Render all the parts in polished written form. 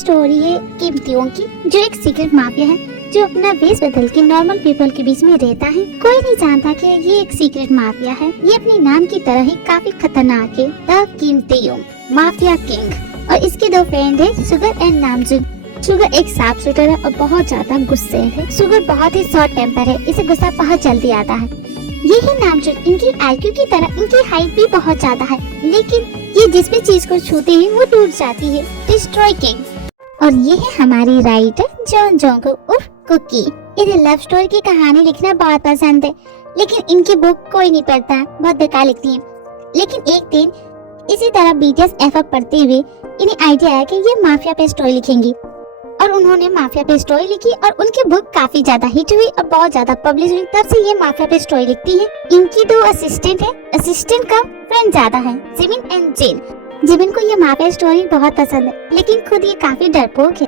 Story है कीमतियों की, जो एक सीक्रेट माफिया है जो अपना वेश बदल के नॉर्मल पीपल के बीच में रहता है। कोई नहीं जानता कि ये एक सीक्रेट माफिया है। ये अपने नाम की तरह ही काफी खतरनाक है, द कीमतियों माफिया किंग। और इसके दो फ्रेंड है, शुगर एंड नामजुन। शुगर एक साफ सुथरा है और बहुत ज्यादा गुस्से है। शुगर बहुत ही शॉर्ट टेम्पर है, इसे गुस्सा बहुत जल्दी आता है। ये है नामजुन, इनकी आईक्यू की तरह इनकी हाइट भी बहुत ज्यादा है, लेकिन ये जिस भी चीज को छूते हैं वो टूट जाती है, डिस्ट्रॉय किंग। और ये है हमारी राइटर जॉन जोंगो उर्फ कुकी। इन्हें लव स्टोरी की कहानी लिखना बहुत पसंद है, लेकिन इनकी बुक कोई नहीं पढ़ता, बहुत बेकार लिखती है। लेकिन एक दिन इसी तरह बीटीएस एफएफ पढ़ते हुए इन्हें आइडिया आया कि ये माफिया पे स्टोरी लिखेंगी, और उन्होंने माफिया पे स्टोरी लिखी और उनकी बुक काफी ज्यादा हिट हुई और बहुत ज्यादा पब्लिश हुई। तब से ये माफिया पे स्टोरी लिखती है। इनकी दो असिस्टेंट है, असिस्टेंट का फ्रेंड ज्यादा है, जिमिन एंड जिन। जिमिन को ये माफिया स्टोरी बहुत पसंद है, लेकिन खुद ये काफी डरपोक है।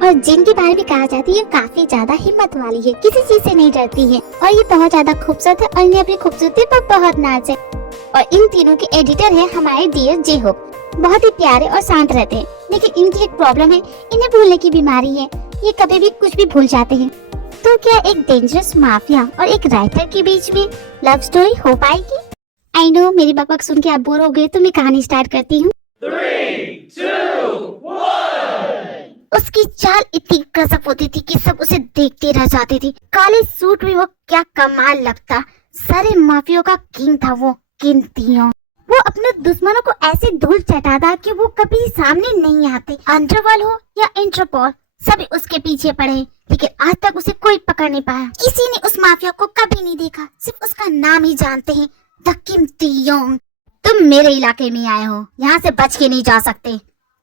और जिन के बारे में कहा जाता है ये काफी ज्यादा हिम्मत वाली है, किसी चीज से नहीं डरती है, और ये बहुत ज्यादा खूबसूरत है और इन्हें अपनी खूबसूरती पर बहुत नाज है। और इन तीनों के एडिटर है हमारे डियर जेहोप। बहुत ही प्यारे और शांत रहते हैं, लेकिन इनकी एक प्रॉब्लम है, इन्हें भूलने की बीमारी है। ये कभी भी कुछ भी भूल जाते हैं। तो क्या एक डेंजरस माफिया और एक राइटर के बीच में लव स्टोरी हो पाएगी? आई नो मेरी बकबक सुन के आप बोर हो गए, तो मैं कहानी स्टार्ट करती हूँ। 3, 2, 1। उसकी चाल इतनी गजब होती थी कि सब उसे देखते रह जाते थे। काले सूट में वो क्या कमाल लगता। सारे माफियों का किंग था वो कीमतियों। वो अपने दुश्मनों को ऐसे धूल चटाता कि वो कभी सामने नहीं आते। अंडरवर्ल्ड हो या इंटरपोल, सभी उसके पीछे पड़े, लेकिन आज तक उसे कोई पकड़ नहीं पाया। किसी ने उस माफिया को कभी नहीं देखा, सिर्फ उसका नाम ही जानते हैं, द कीमतियों। तुम मेरे इलाके में आए हो, यहाँ से बच के नहीं जा सकते।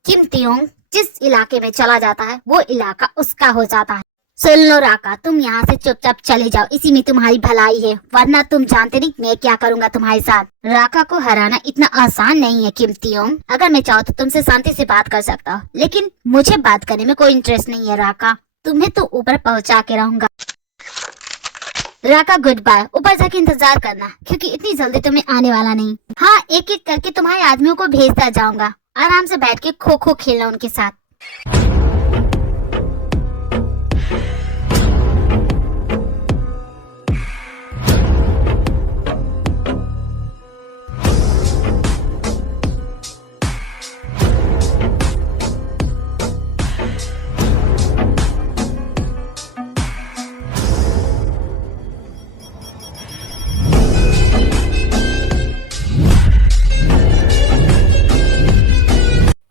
कीमतियों जिस इलाके में चला जाता है वो इलाका उसका हो जाता है। सुन लो राका, तुम यहाँ से चुपचाप चले जाओ, इसी में तुम्हारी भलाई है, वरना तुम जानते नहीं मैं क्या करूँगा तुम्हारे साथ। राका को हराना इतना आसान नहीं है कीमतियों। अगर मैं चाहूँ तो तुमसे शांति से बात कर सकता हूँ, लेकिन मुझे बात करने में कोई इंटरेस्ट नहीं है राका। तुम्हें तो ऊपर पहुँचा के रहूंगा। राका गुड बाय, ऊपर जाके इंतजार करना, क्योंकि इतनी जल्दी तुम्हें आने वाला नहीं। हाँ, एक एक करके तुम्हारे आदमियों को भेजता जाऊंगा। आराम से बैठ के खो खो खेलना उनके साथ।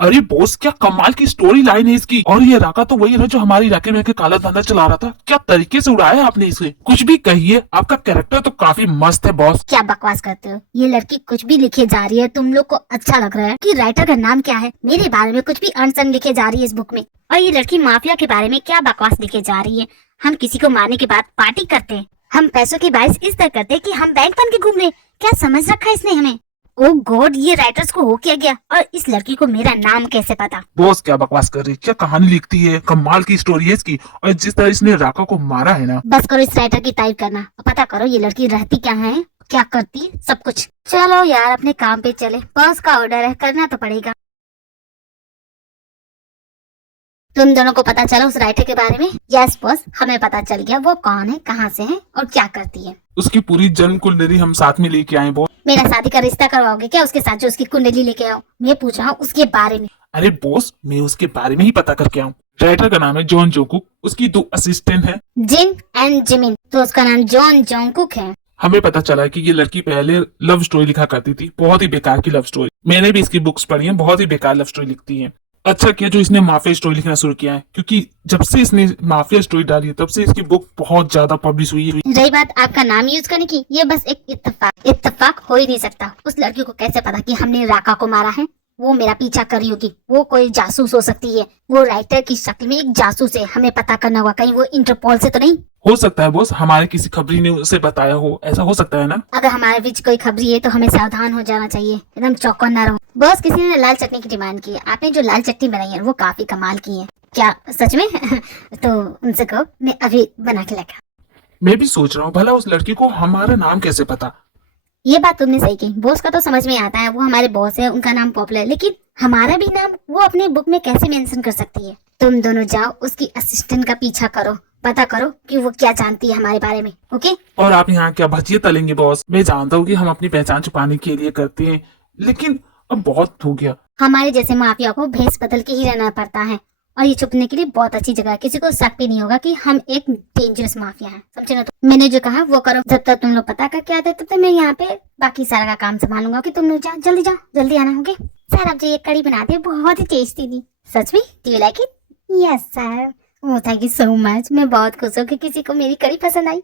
अरे बॉस, क्या कमाल की स्टोरी लाइन है इसकी। और ये राका तो वही है जो हमारे इलाके में काला धंधा चला रहा था। क्या तरीके से उड़ाया आपने इसे। कुछ भी कहिए, आपका कैरेक्टर तो काफी मस्त है बॉस। क्या बकवास करते हो, ये लड़की कुछ भी लिखे जा रही है। तुम लोग को अच्छा लग रहा है कि राइटर का नाम क्या है? मेरे बारे में कुछ भी अनसन लिखे जा रही है इस बुक में, और ये लड़की माफिया के बारे में क्या बकवास लिखे जा रही है। हम किसी को मारने के बाद पार्टी करते हैं, हम पैसों की बारिश इस तरह करते हैं कि हम बैंक बन के घूम रहे। क्या समझ रखा है इसने हमें? ओ गॉड, ये राइटर्स को हो क्या गया, और इस लड़की को मेरा नाम कैसे पता? बॉस क्या बकवास कर रही है, क्या कहानी लिखती है। कमाल की स्टोरी है इसकी। और जिस तरह इसने राका को मारा है ना। बस करो इस राइटर की तारीफ करना, पता करो ये लड़की रहती क्या है, क्या करती, सब कुछ। चलो यार अपने काम पे चले, बॉस का ऑर्डर है, करना तो पड़ेगा। तुम दोनों को पता चला उस राइटर के बारे में? यस बॉस, हमें पता चल गया वो कौन है, कहाँ से है और क्या करती है। उसकी पूरी जन्म कुंडली हम साथ में लेके आए बॉस। मेरा शादी का रिश्ता करवाओगे क्या उसके साथ जो उसकी कुंडली लेके आओ? मैं पूछ रहा हूँ उसके बारे में। अरे बॉस, मैं उसके बारे में ही पता करके आऊँ। राइटर का नाम है जॉन जोंकुक, उसकी 2 असिस्टेंट है, जिन एंड जिमिन। तो उसका नाम जॉन जोंकुक है। हमें पता चला कि ये लड़की पहले लव स्टोरी लिखा करती थी, बहुत ही बेकार की लव स्टोरी। मैंने भी इसकी बुक्स पढ़ी हैं, बहुत ही बेकार लव स्टोरी लिखती है। अच्छा किया जो इसने माफिया स्टोरी लिखना शुरू किया है, क्योंकि जब से इसने माफिया स्टोरी डाली है तब से इसकी बुक बहुत ज्यादा पब्लिश हुई है। रही बात आपका नाम यूज करने की, ये बस एक इत्तेफाक हो ही नहीं सकता। उस लड़की को कैसे पता कि हमने राका को मारा है? वो मेरा पीछा कर रही होगी, वो कोई जासूस हो सकती है, वो राइटर की शक्ल में एक जासूस है। हमें पता करना होगा, कहीं वो इंटरपोल से तो नहीं। हो सकता है बॉस, हमारे किसी खबरी ने उसे बताया हो, ऐसा हो सकता है ना। अगर हमारे बीच कोई खबरी है तो हमें सावधान हो जाना चाहिए, एकदम चौकन्ना रहो। बॉस, किसी ने लाल चटनी की डिमांड की है, आपने जो लाल चटनी बनाई है वो काफी कमाल की है। क्या सच में? तो उनसे कहो मैं अभी बना के लेकर। मैं भी सोच रहा हूँ भला उस लड़की को हमारा नाम कैसे पता। ये बात तुमने सही कही। बॉस का तो समझ में आता है, वो हमारे बॉस है, उनका नाम पॉपुलर है, लेकिन हमारा भी नाम वो अपने बुक में कैसे मेंशन कर सकती है? तुम दोनों जाओ उसकी असिस्टेंट का पीछा करो, पता करो कि वो क्या जानती है हमारे बारे में। ओके? और आप यहाँ क्या भजिए तलेंगे बॉस? मैं जानता हूँ कि हम अपनी पहचान छुपाने के लिए करते हैं, लेकिन अब बहुत हो गया। हमारे जैसे माफिया को भेस बदल के ही रहना पड़ता है, और ये छुपने के लिए बहुत अच्छी जगह है। किसी को शक भी नहीं होगा कि हम एक डेंजरस माफिया हैं, समझे ना? तो मैंने जो कहा वो करो। जब तक तुम लोग पता करके आते तब तक मैं यहाँ पे बाकी सारा का काम संभालूंगा। कि तुम लोग जाओ, जल्दी आना। ओके सर, आप जो ये कड़ी बनाते हैं बहुत ही टेस्टी थी। सच में? Do you like it? Yes sir. Oh thank you so much. मैं बहुत खुश हूँ कि किसी को मेरी कड़ी पसंद आई।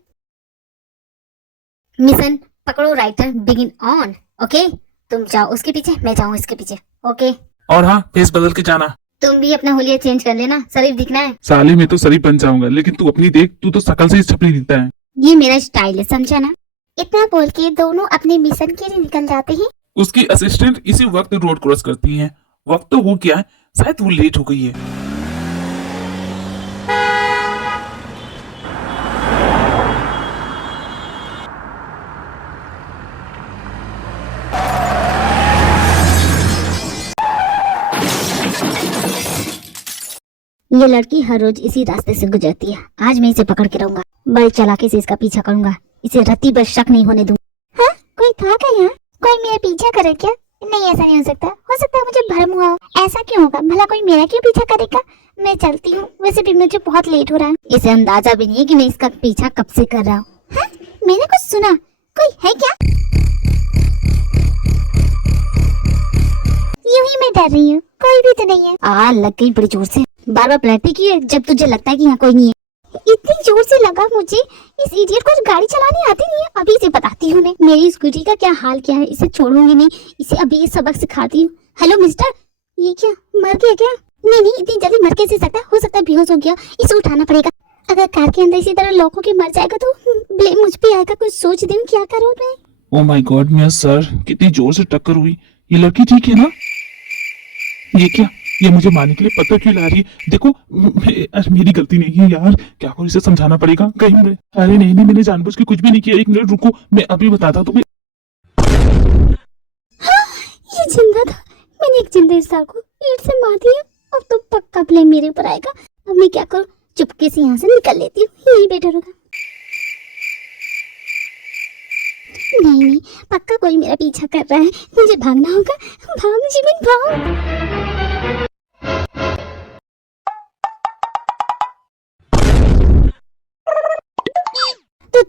मिशन पकड़ो राइटर बिगिन ऑन। ओके, तुम जाओ उसके पीछे, मैं जाऊँ इसके पीछे। ओके? और हाँ, फेस बदल के जाना। तुम भी अपना हुलिया चेंज कर लेना, शरीफ दिखना है। साले में तो शरीफ बन जाऊंगा, लेकिन तू अपनी देख, तू तो शकल से ही छपरी दिखता है। ये मेरा स्टाइल है, समझा ना? इतना बोल के दोनों अपने मिशन के लिए निकल जाते हैं। उसकी असिस्टेंट इसी वक्त रोड क्रॉस करती है। वक्त तो हो गया है, शायद वो लेट हो गई है। ये लड़की हर रोज इसी रास्ते से गुजरती है। आज मैं इसे पकड़ के रहूंगा, बड़ी चालाकी से इसका पीछा करूंगा, इसे रत्ती पर शक नहीं होने दूंगा। हाँ? कोई था क्या यहाँ? कोई मेरा पीछा करे क्या? नहीं, ऐसा नहीं हो सकता है मुझे भ्रम हुआ हो। ऐसा क्यों होगा भला? कोई मेरा क्यों पीछा करेगा? मैं चलती हूँ, वैसे भी मुझे बहुत लेट हो रहा है। इसे अंदाजा भी नहीं है कि मैं इसका पीछा कब से कर रहा हूँ। हाँ? मैंने कुछ सुना, कोई है क्या? यूं ही मैं डर रही हूँ, कोई भी तो नहीं है। लग गई बड़ी जोर से। बार बार पलटती की है जब तुझे लगता है कि यहाँ कोई नहीं है। इतनी जोर से लगा मुझे। इस इडियट को गाड़ी चलानी आती नहीं है। अभी इसे बताती हूँ मैं मेरी स्कूटी का क्या हाल क्या है। इसे छोड़ूंगी नहीं, इसे अभी ये सबक सिखाती हूँ। हेलो मिस्टर, ये क्या मर गया क्या? नहीं, इतनी जल्दी मर कैसे सकता है? हो सकता है बेहोश हो गया, इसे उठाना पड़ेगा। अगर कार के अंदर इसी तरह लॉक होके मर जाएगा तो ब्लेम मुझ पे आएगा। कुछ सोच दे क्या करूँ मैं? ओह माय गॉड मेरा सर, कितनी जोर से टक्कर हुई। ये लड़की ठीक है ना? ये क्या, ये मुझे मारने के लिए पत्थर क्यों ला रही है? देखो मेरी गलती नहीं है यार, क्या करूं, इसे समझाना पड़ेगा। कहीं मैं, अरे नहीं, मैंने जानबूझ के कुछ भी नहीं किया। एक मिनट रुको, मैं अभी बताता हूं तुम्हें। हाँ, ये जिंदा था। मैंने एक जिंदा इंसान को ईंट से मार दिया। अब तो पक्का ब्लेम मेरे ऊपर आएगा। अब मैं क्या करूं? चुपके से यहाँ से निकल लेती हूँ, यही बेटर होगा। नहीं, पक्का कोई मेरा पीछा कर रहा है। मुझे भागना होगा। भाग जीवन भाग। तो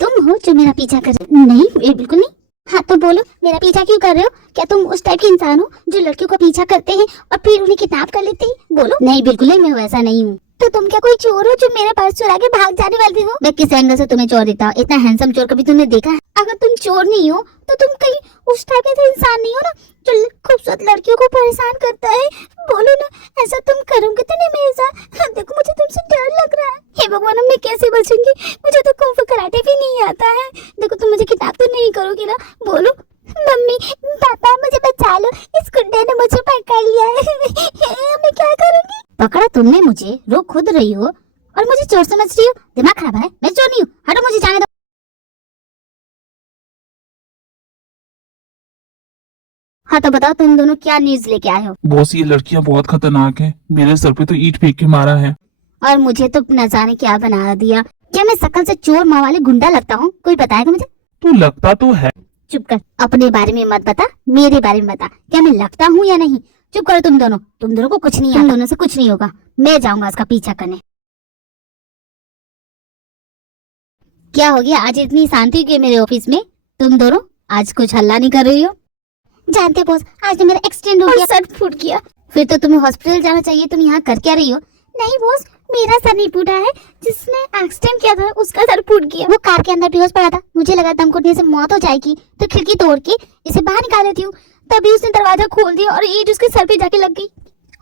तुम हो जो मेरा पीछा कर रहे हो? नहीं, ये बिल्कुल नहीं। हाँ तो बोलो, मेरा पीछा क्यों कर रहे हो? क्या तुम उस टाइप के इंसान हो जो लड़कियों को पीछा करते हैं और फिर उन्हें किडनैप कर लेते हैं? बोलो। नहीं, बिल्कुल नहीं, मैं वैसा नहीं हूँ। तो तुम क्या कोई चोर हो जो मेरा पर्स चुरा के भाग जाने वाले हो? मैं किस एंगल से तुम्हें चोर देता हूँ? इतना हैंडसम चोर कभी तुमने देखा है? अगर तुम चोर नहीं हो तो तुम कहीं उस टाइप के इंसान नहीं हो ना जो खूबसूरत लड़कियों को परेशान करता है। बोलो ना, ऐसा तुम करोगे तो नहीं मेरे साथ? देखो मुझे तुमसे डर लग रहा है। हे भगवान, मैं कैसे बचूंगी? मुझे तो कुंग कराटे भी नहीं आता है। देखो तुम मुझे किताब तो नहीं करोगी ना? बोलो। मम्मी, पापा, मुझे बचा लो, इस गुंडे ने मुझे पकड़ लिया है। मैं क्या करूंगी? पकड़ा तुमने मुझे, रो खुद रही हो और मुझे चोर समझ रही हो? दिमाग खराब है? मैं चोर नहीं हूँ, हटो, मुझे जाने दो। हाँ तो बताओ, तुम दोनों क्या न्यूज लेके आए हो? बॉस, ये लड़कियां बहुत खतरनाक हैं। मेरे सर पे तो ईंट फेंक के मारा है। और मुझे तो न जाने क्या बना दिया। क्या मैं शकल से चोर माँ वाले गुंडा लगता हूँ? कोई बताएगा मुझे? तू लगता तो है। चुप कर, अपने बारे में मत बता, मेरे बारे में बता। क्या मैं लगता हूँ या नहीं? चुप करो तुम दोनों को कुछ नहीं है। तुम दोनों से कुछ नहीं होगा। मैं जाऊंगा उसका पीछा करने। क्या हो गया आज इतनी शांति क्यों मेरे ऑफिस में? तुम दोनों आज कुछ हल्ला नहीं कर रही हो? जानते हो बॉस, आज तो मेरा एक्सीडेंट हो गया, सर फूट गया। फिर तो तुम्हें हॉस्पिटल जाना चाहिए। तुम यहाँ कर क्या रही हो? नहीं बॉस, मेरा सर नहीं फूटा है, जिसने एक्सीडेंट किया था उसका सर फूट गया। वो कार के अंदर बेहोश पड़ा था। मुझे लगा दम घुटने से मौत हो जाएगी तो खिड़की तोड़ के इसे बाहर निकाल देती हूँ। तभी उसने दरवाजा खोल दिया और ईंट उसके सर पे जाके लग गई।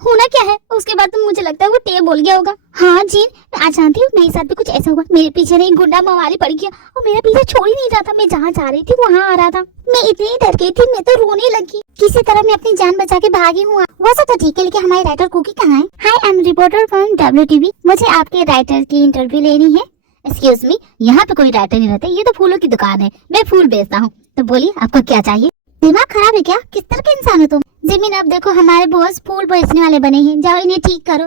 होना क्या है उसके बाद तो मुझे लगता है वो टेप बोल गया होगा। हाँ जीन, मैं आज जानती हूँ मेरे साथ भी कुछ ऐसा हुआ। मेरे पीछे नहीं गुंडा मवाली पड़ गया और मेरा पीछे छोड़ ही नहीं रहा था। मैं जहाँ जा रही थी वहाँ आ रहा था। मैं इतनी डर गई थी, मैं तो रोने लगी। किसी तरह मैं अपनी जान बचा के भागी हूँ। वो सब तो ठीक है, लेकिन हमारी राइटर कुकी कहाँ है? Hi, I am reporter from WTV। मुझे आपके राइटर की इंटरव्यू लेनी है। एक्सक्यूज मी, यहाँ पे कोई राइटर नहीं रहते, ये तो फूलों की दुकान है। मैं फूल बेचता हूँ। तो बोलिए आपको क्या चाहिए? दिमाग खराब है क्या? किस तरह के इंसान हो तुम? जिमिन अब देखो हमारे बॉस फूल बेचने वाले बने हैं, जाओ इन्हें ठीक करो।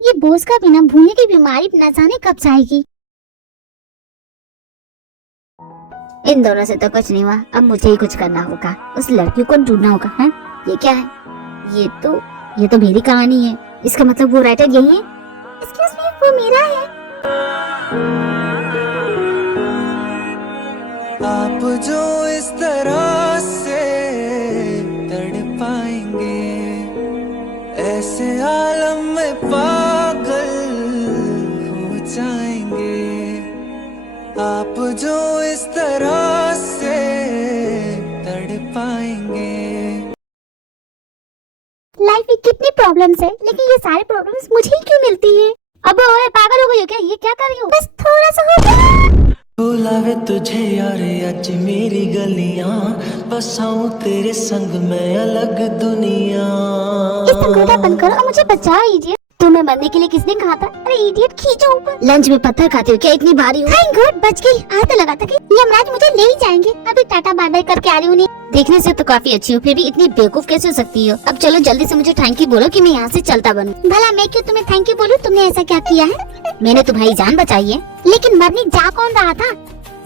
ये बॉस का बिना भूलने की बीमारी न जाने कब जाएगी। इन दोनों से तो कुछ नहीं हुआ, अब मुझे ही कुछ करना होगा, उस लड़की को ढूंढना होगा। हैं? ये क्या है? ये तो मेरी कहानी है, इसका मतलब वो राइटर यही है। एक्सक्यूज मी, वो मेरा है। आप जो इस तरह से तड़पाएंगे, ऐसे आलम में पागल हो जाएंगे। आप जो इस तरह से तड़पाएंगे। लाइफ में कितनी प्रॉब्लम्स है, लेकिन ये सारे प्रॉब्लम्स मुझे ही क्यों मिलती है? अब ओए पागल हो गई हो क्या? ये क्या कर रही हो? बस थोड़ा सा हो गया। बुलावे तुझे यार आज मेरी गलियां, बसाऊं तेरे संग मैं अलग दुनिया। इस तंगोटा बंद करो और मुझे बचाओ इडियट। तुम्हें मरने के लिए किसने कहा था? अरे इडियट, खींचो ऊपर। लंच में पत्थर खाते हो क्या? इतनी भारी हो? थैंक गॉड बच गई। आज तो लगा था कि यमराज मुझे ले ही जाएंगे। अभी टाटा बाय बाय करके आ रही हूँ। नहीं देखने से तो काफी अच्छी हो, फिर भी इतनी बेवकूफ कैसे हो सकती हो? अब चलो जल्दी से मुझे थैंक यू बोलो कि मैं यहाँ से चलता बनूं। भला मैं क्यों तुम्हें थैंक यू बोलूं? तुमने ऐसा क्या किया है? मैंने तुम्हारी जान बचाई है। लेकिन मरने जा कौन रहा था?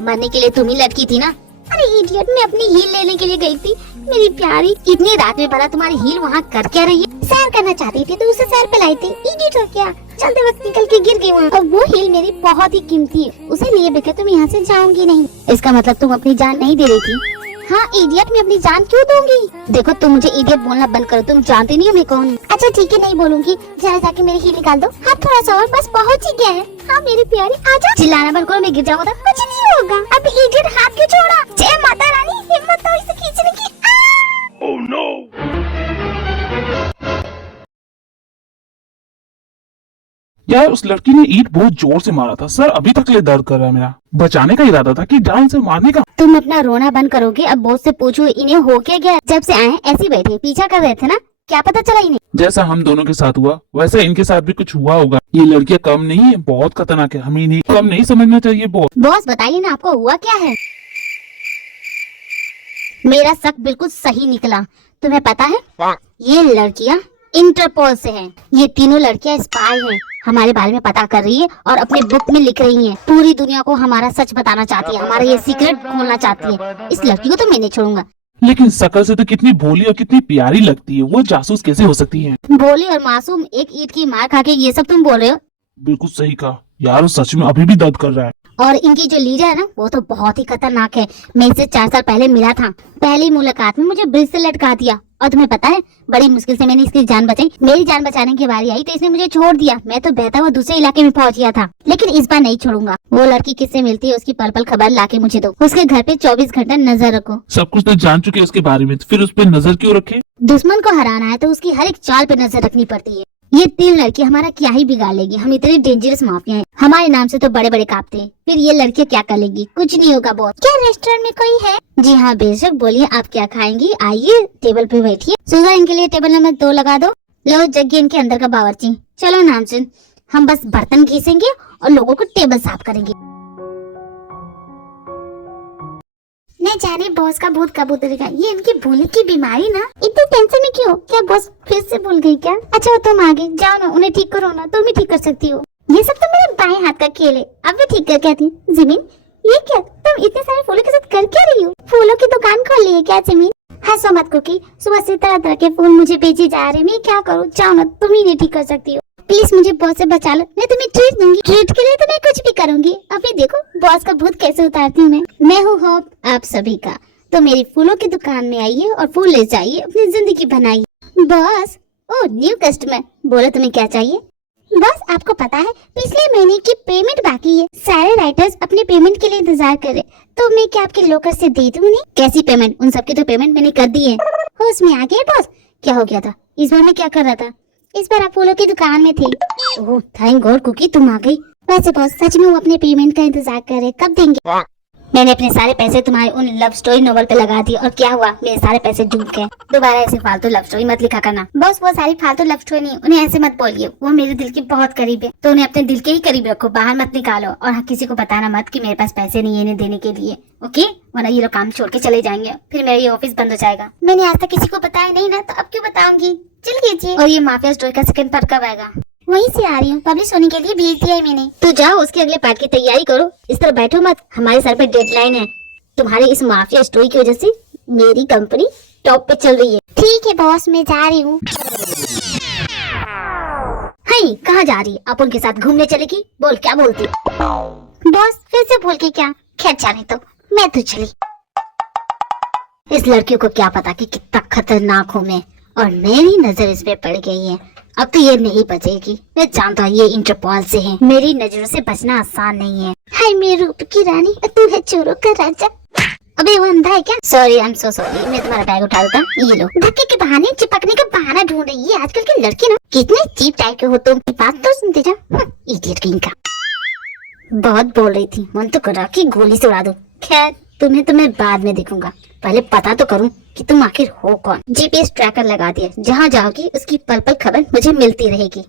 मरने के लिए तुम ही लड़की थी ना। अरे इडियट, मैं अपनी हील लेने के लिए गई थी। मेरी प्यारी, इतनी रात में भला तुम्हारी हील वहाँ कर क्या रही है? सैर करना चाहती थी तो उसे सैर पे लाई थी। इडियट हो क्या? चलते वक्त निकल के गिर गई वहाँ। और वो हील मेरी बहुत ही कीमती है, उसे लिए बगैर तुम यहाँ से जाऊंगी नहीं। इसका मतलब तुम अपनी जान नहीं दे रही थी? हाँ इडियट, मैं अपनी जान क्यों दूंगी? देखो तुम मुझे इडियट बोलना बंद करो, तुम जानते नहीं हो मैं कौन हूँ। अच्छा ठीक है, नहीं बोलूंगी। जरा जाके मेरी हील निकाल दो। हाँ थोड़ा सा और, बस पहुँच ही गया है। हाँ मेरी प्यारी आजा। चिल्लाना बंद करो, मैं गिर जाऊंगा। कुछ नहीं होगा। अब इडियट हाथ क्यों छोड़ा? जय माता रानी, हिम्मत तो इसे खींचने की। Oh no! यार उस लड़की ने ईंट बहुत जोर से मारा था सर, अभी तक ले दर्द कर रहा है। मेरा बचाने का इरादा था कि जान से मारने का। तुम अपना रोना बंद करोगे? अब बॉस से पूछो इन्हें हो क्या गया? जब से आए हैं ऐसे बैठे पीछा कर रहे थे ना, क्या पता चला इन्हें? जैसा हम दोनों के साथ हुआ वैसा इनके साथ भी कुछ हुआ होगा। ये लड़कियां कम नहीं है, बहुत खतरनाक है, हमें इन्हें कम नहीं समझना चाहिए। बॉस बताइए ना, आपको हुआ क्या है? मेरा शक बिल्कुल सही निकला। तुम्हें पता है ये लड़कियां इंटरपोल से हैं। ये तीनों लड़कियां स्पाई हैं, हमारे बारे में पता कर रही है और अपने बुक में लिख रही हैं। पूरी दुनिया को हमारा सच बताना चाहती है, हमारा ये सीक्रेट खोलना चाहती है। इस लड़की को तो मैं नहीं छोड़ूंगा। लेकिन शकल से तो कितनी भोली और कितनी प्यारी लगती है, वो जासूस कैसे हो सकती है? भोली और मासूम, एक ईंट की मार खा के ये सब तुम बोल रहे हो? बिल्कुल सही कहा यार, सच में अभी भी दर्द कर रहा है। और इनकी जो लीडर है ना, वो तो बहुत ही खतरनाक है। मैं इससे 4 साल पहले मिला था, पहली मुलाकात में मुझे ब्रिज से लटका दिया। और तुम्हें पता है, बड़ी मुश्किल से मैंने इसकी जान बचाई। मेरी जान बचाने की बारी आई तो इसने मुझे छोड़ दिया। मैं तो बहता हुआ दूसरे इलाके में पहुंच गया था, लेकिन इस बार नहीं छोड़ूंगा। वो लड़की किससे मिलती है उसकी पल पल खबर लाके मुझे दो। उसके घर पे 24 घंटे नजर रखो। सब कुछ तो जान चुके उसके बारे में, तो फिर उस पर नजर क्यों रखे? दुश्मन को हराना है तो उसकी हर एक चाल पे नजर रखनी पड़ती है। ये 3 लड़की हमारा क्या ही बिगाड़ लेगी, हम इतने डेंजरस माफिया हैं। हमारे नाम से तो बड़े बड़े कांपते हैं, फिर ये लड़कियां क्या कर लेगी? कुछ नहीं होगा बॉस। क्या रेस्टोरेंट में कोई है? जी हाँ बेशक, बोलिए आप क्या खाएंगी? आइए टेबल पे बैठिए। सुधा इनके लिए टेबल नंबर 2 लगा दो। लो जग्गी इनके अंदर का बावर्ची। चलो नामचंद, हम बस बर्तन घिसेंगे और लोगों को टेबल साफ करेंगे। न जाने बॉस का भूत कब उतरेगा। ये इनकी भूलने की बीमारी ना, इतनी टेंशन में क्यों? क्या बॉस फिर से भूल गई क्या? अच्छा तुम आगे जाओ ना, उन्हें ठीक करो ना, तुम ही ठीक कर सकती हो। ये सब तो मेरे बाएं हाथ का खेल है, अब भी ठीक कर क्या थी? जिमिन ये क्या, तुम इतने सारे फूलों के साथ कर क्या रही हो? फूलों की दुकान खोल ली है क्या जिमिन? हंसो मत कुकी, सुबह से तरह तरह के फूल मुझे बेचे जा रहे, मैं क्या करूँ? जाओ ना, तुम ही नहीं ठीक कर सकती हो। प्लीज मुझे बॉस से बचा लो, मैं तुम्हें ट्रीट दूंगी। ट्रीट के लिए तो मैं कुछ भी करूंगी। अभी देखो बॉस का भूत कैसे उतारती हूँ मैं हूँ होप आप सभी का। तो मेरी फूलों की दुकान में आइए और फूल ले जाइए, अपनी जिंदगी बनाइए। बॉस, ओ न्यू कस्टमर, बोलो तुम्हें क्या चाहिए? बॉस आपको पता है पिछले महीने की पेमेंट बाकी है। सारे राइटर्स अपने पेमेंट के लिए इंतजार कर रहे, तो मैं क्या आपके लोकर से दे दूं उन्हें? कैसी पेमेंट? उन सबकी तो पेमेंट मैंने कर दी है। होश में आ गए बॉस? क्या हो गया था? इस बार मैं क्या कर रहा था? इस बार आप फूलों की दुकान में थे। ओह थैंक गॉड कुकी, तुम आ गई। वैसे बॉस सच में वो अपने पेमेंट का इंतजार कर रहे, कब देंगे? मैंने अपने सारे पैसे तुम्हारे उन लव स्टोरी नोवेल पे लगा दिए और क्या हुआ? मेरे सारे पैसे डूब गए। दोबारा ऐसे फालतू लव स्टोरी मत लिखा करना। बॉस वो सारी फालतू लव स्टोरी नहीं, उन्हें ऐसे मत बोलिए, वो मेरे दिल के बहुत करीब है, तो उन्हें अपने दिल के ही करीब रखो, बाहर मत निकालो। और हाँ, किसी को बताना मत कि मेरे पास पैसे नहीं है इन्हें देने के लिए, ओके? वरना ये लोग काम छोड़ के चले जाएंगे, फिर मेरा ये ऑफिस बंद हो जाएगा। मैंने आज तक किसी को बताया नहीं ना, तो अब क्यों बता कराऊंगी, चल कीजिए। और ये माफिया स्टोरी का सेकंड पार्ट कब आएगा? वहीं से आ रही हूँ, पब्लिश होने के लिए भेज दिया है मैंने। तो जाओ उसके अगले पार्ट की तैयारी करो, इस तरह बैठो मत, हमारे सर पे डेडलाइन है। तुम्हारी इस माफिया स्टोरी की वजह से मेरी कंपनी टॉप पे चल रही है। ठीक है बॉस, मैं जा रही हूँ। हाय, कहाँ जा रही है? अपन के साथ घूमने चलेगी? बोल, क्या बोलती? बॉस फिर से बोल के क्या? खैर जाने तो, मैं तो चली। इस लड़की को क्या पता कि कितना खतरनाक हूँ मैं, और मेरी नजर इस पे पड़ गई है। अब तो ये नहीं बचेगी, मैं जानता हूँ ये इंटरपोल से है। मेरी नजरों से बचना आसान नहीं है। हाय मेरे रूप की रानी, तू है चोरों का राजा। अबे वो अंधा है क्या? Sorry, I am so sorry, मैं तुम्हारा बैग उठा देता। ये लो। धक्के के बहाने चिपकने का बहाना ढूंढ रही है आजकल की लड़की ना। कितने चीप टाइप के हो तुम, बात तो सुनते जाओ। इडियट कहीं का। बहुत बोल रही थी, मन तो कर रहा कि गोली से उड़ा दूं। खैर तुम्हें तो मैं बाद में देखूंगा, पहले पता तो करूं कि तुम आखिर हो कौन। जीपीएस ट्रैकर लगा दिया, जहाँ जाओगी उसकी पल पल खबर मुझे मिलती रहेगी।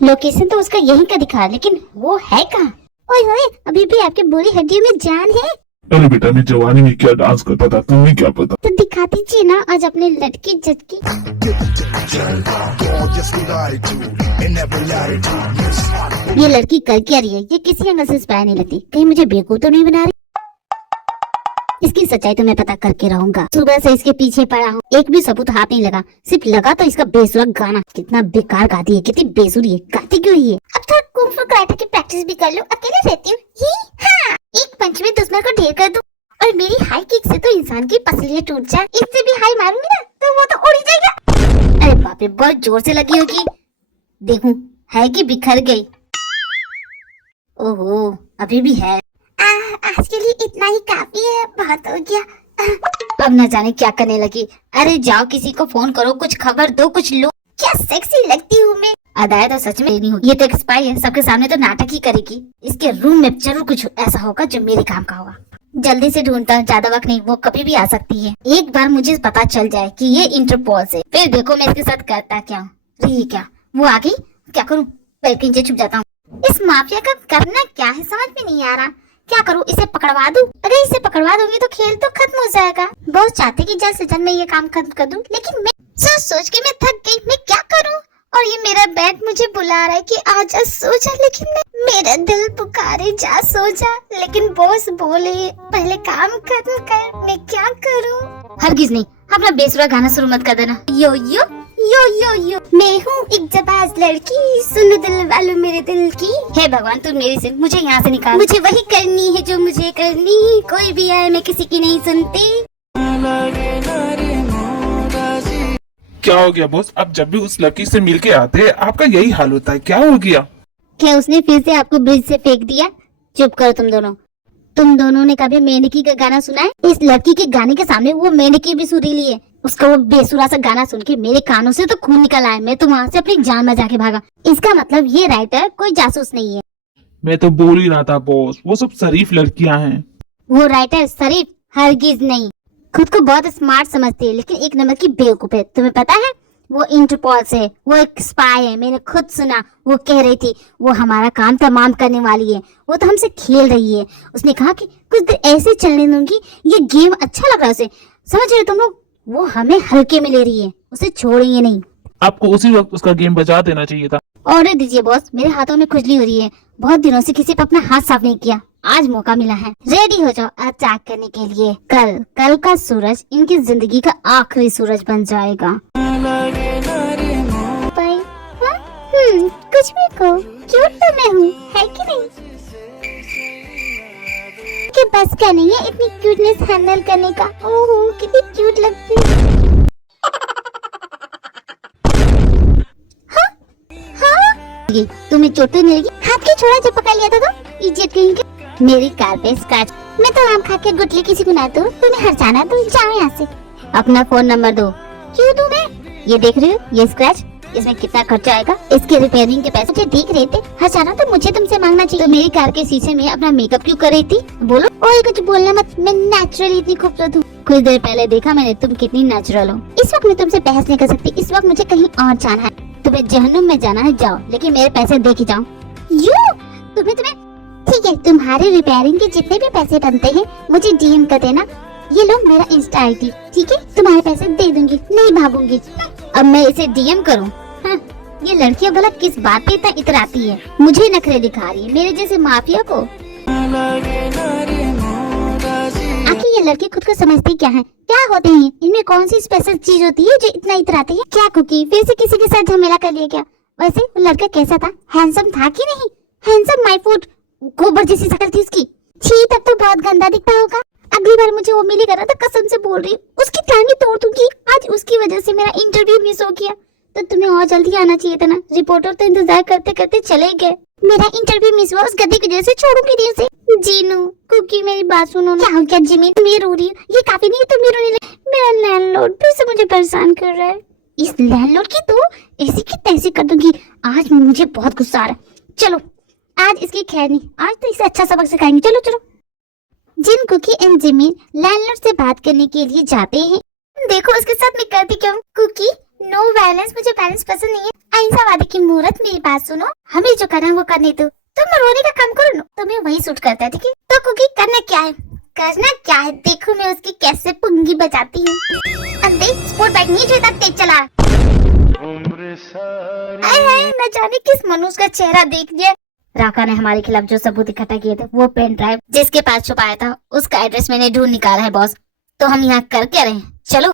लोकेशन तो उसका यहीं का दिखा, लेकिन वो है कहाँ? ओए होए, अभी भी आपके बुरी हड्डियों में जान है? अरे बेटा, मैं जवानी में क्या डांस करता था, तुम्हें क्या पता। तो दिखा दीजिए ना आज अपने लटकी झटकी। ये लड़की कर क्या रही है? ये किसी एंगल से स्पाई नहीं लगती, कहीं मुझे बेवकूफ तो नहीं बना रही? इसकी सच्चाई तो मैं पता करके रहूंगा। सुबह से इसके पीछे पड़ा हूँ, एक भी सबूत हाथ नहीं लगा। सिर्फ लगा तो इसका बेसुरा गाना। कितना बेकार गाती है, कितनी बेसुरी है, गाती क्यों है? अब थोड़ा कुंग फू कराटे की प्रैक्टिस भी कर लो, अकेले रहती हूँ। हाँ, एक पंच में दुश्मन को ढेर कर दूं, और मेरी हाई किक से तो इंसान की पसलियां टूट जाए। इससे भी हाई मारूंगी ना तो वो तो उड़ ही जाएगा। अरे बाप रे, बहुत जोर से लगी होगी। देखूं है कि बिखर गई? ओहो, अभी भी है। आज के लिए इतना ही काफी है, बहुत हो गया। अब न जाने क्या करने लगी। अरे जाओ, किसी को फोन करो, कुछ खबर दो, कुछ लो। क्या सेक्सी लगती हूँ मैं। अदाएं तो सच में नहीं होगी, ये तो एक स्पाई है, सबके सामने तो नाटक ही करेगी। इसके रूम में जरूर कुछ ऐसा होगा जो मेरे काम का होगा। जल्दी से ढूंढता हूँ, ज्यादा वक्त नहीं, वो कभी भी आ सकती है। एक बार मुझे पता चल जाए कि ये इंटरपोल से, फिर देखो मैं इसके साथ करता क्या हूँ। ये क्या, वो आ गई? क्या करूँ? पहले नीचे छुप जाता हूँ। इस माफिया का करना क्या है समझ में नहीं आ रहा। क्या करूँ, इसे पकड़वा दूं? अगर इसे पकड़वा दूंगी तो खेल तो खत्म हो जाएगा। बहुत चाहते कि जल्द से जल्द मैं ये काम खत्म कर दूं, लेकिन मैं सोच के मैं थक गई। मैं क्या करूं? और ये मेरा बैग मुझे बुला रहा है कि आजा सो जा, लेकिन मेरा दिल पुकारे जा सो जा, लेकिन बॉस बोले पहले काम खत्म कर। मैं क्या करूं? हरगिज नहीं, अपना बेसुरा गाना शुरू मत कर देना। यो यो यो यो यो, मैं हूँ एक जबाज लड़की, सुनो दिल वालों मेरे दिल की। हे भगवान, तू मेरी सुन, मुझे यहाँ से निकाल। मुझे वही करनी है जो मुझे करनी, कोई भी आए मैं किसी की नहीं सुनती। क्या हो गया बॉस? अब जब भी उस लड़की से मिल के आते हैं आपका यही हाल होता है, क्या हो गया? क्या उसने फिर से आपको ब्रिज से फेंक दिया? चुप करो तुम दोनों। तुम दोनों ने कभी मेंढकी का गाना सुना है? इस लड़की के गाने के सामने वो मेंढकी भी सुरीली है। उसका वो बेसुरा सा गाना सुन के मेरे कानों से तो खून निकल आया। मैं तो वहाँ से अपनी जान बचा के भागा। इसका मतलब ये राइटर कोई जासूस नहीं है। मैं तो बोल ही रहा था बॉस, वो सब शरीफ लड़कियां हैं। वो राइटर शरीफ हरगिज नहीं, खुद को बहुत स्मार्ट समझती है, लेकिन एक नंबर की बेवकूफ है। तुम्हें पता है वो इंटरपोल से, वो एक स्पाई है। मैंने खुद सुना, वो कह रही थी वो हमारा काम तमाम करने वाली है। वो तो हमसे खेल रही है। उसने कहा कि कुछ देर ऐसे चलने दूंगी, ये गेम अच्छा लग रहा है उसे। समझ रहे तुम लोग? वो हमें हल्के में ले रही है, उसे छोड़ेंगे नहीं। आपको उसी वक्त उसका गेम बजा देना चाहिए था। ऑर्डर दीजिए बॉस, मेरे हाथों में खुजली हो रही है। बहुत दिनों से किसी पर अपना हाथ साफ नहीं किया, आज मौका मिला है। रेडी हो जाओ अटैक करने के लिए। कल का सूरज इनकी जिंदगी का आखिरी सूरज बन जाएगा। कुछ भी को क्यूट तो मैं हूँ, है कि नहीं? कि बस का नहीं है इतनी क्यूटनेस हैंडल करने का। ओह कितनी क्यूट लगती है। हाँ? तुम्हें चोट तो नहीं लगी? हाथ की छोड़ा जब पकड़ लिया था तो इडियट कहीं के। मेरी कार पे स्क्रैच। मैं तो आम खा के गुटली किसी को ना दूं। तुम्हें हर जाना तो जाओ यहाँ से। अपना फोन नंबर दो। क्यों दूं मैं? ये देख रही हो ये स्क्रैच, इसमें कितना खर्चा आएगा? इसके रिपेयरिंग के पैसे मुझे देख रहे थे। हजाना तो मुझे तुमसे मांगना चाहिए। तो मेरी कार के शीशे में अपना मेकअप क्यों कर रही थी? बोलो। ओए कुछ बोलना मत, मैं नेचुरली इतनी खूबसूरत हूँ। कुछ देर पहले देखा मैंने तुम कितनी नेचुरल हो। इस वक्त मैं तुमसे बहस नहीं कर सकती। इस वक्त मुझे कहीं और जाना है। तुम्हें जहन्नुम में जाना है, जाओ, लेकिन मेरे पैसे दे के जाओ। यू तुम्हें ठीक है, तुम्हारे रिपेयरिंग के जितने भी पैसे बनते हैं मुझे डीएम कर देना। ये लो मेरा इंस्टा आईडी, ठीक है? तुम्हारे पैसे दे दूंगी, नहीं भागूंगी। अब मैं इसे डीएम करूँ? ये लड़कियां भला किस बात पे इतना इतराती है? मुझे नखरे दिखा रही है मेरे जैसे माफिया को। आखिर ये लड़के खुद को समझते क्या है? क्या होते हैं? इनमें कौन सी स्पेशल चीज होती है जो इतना इतराते हैं? क्या कुकी फिर से किसी के साथ झमेला कर लिया क्या? वैसे वो लड़का कैसा था? हैंडसम था कि नहीं? हैंडसम माय फूड, गोबर जैसी शक्ल थी उसकी। छी, तब तो बहुत गंदा दिखता होगा। अगली बार मुझे वो मिलेगा ना तो कसम से बोल रही हूँ उसकी टांगे तोड़ दूंगी। आज उसकी वजह से मेरा इंटरव्यू मिस हो गया। तो तुम्हें और जल्दी आना चाहिए था ना। रिपोर्टर तो इंतजार करते करते चले गए। मेरा इंटरव्यू मिस हुआ उस गद्दी की वजह से। छोड़ूंगी नहीं उसे। जीनू, कुकी मेरी बात सुनो। क्या हो गया जिमी? तुम ये रो रही हो? ये काफी नहीं, तुम भी रोने लगी। मेरा लैंडलॉर्ड फिर से मुझे परेशान कर रहा है। इस लैंडलॉर्ड की तो ऐसी की तैसी कर दूंगी। आज मुझे बहुत गुस्सा आ रहा है। चलो आज इसकी खैर नहीं, आज तो इसे अच्छा सबक सिखाएंगे। चलो चलो। जिन, कुकी एंड जिमी लैंडलॉर्ड से बात करने के लिए जाते हैं। देखो उसके साथ मैं करती क्यों? कुकी नो वायलेंस, मुझे वायलेंस पसंद नहीं है। अहिंसावादी की मूर्त, मेरी बात सुनो। हमें जो करना है वो करने दो। तुम रोने का काम करो ना, तुम्हें वही सूट करता है, ठीक है? तो कुकी करना क्या है? करना क्या है? देखो मैं उसकी कैसे पुंगी बजाती हूँ। अब देख, स्पोर्ट बाइक नहीं जो तेज चला। न जाने किस मनुष्य का चेहरा देख लिया। राका ने हमारे खिलाफ जो सबूत इकट्ठा किए थे, वो पेन ड्राइव जिसके पास छुपाया था, उसका एड्रेस मैंने ढूंढ निकाला है बॉस। तो हम यहाँ कर क्या रहे हैं? चलो।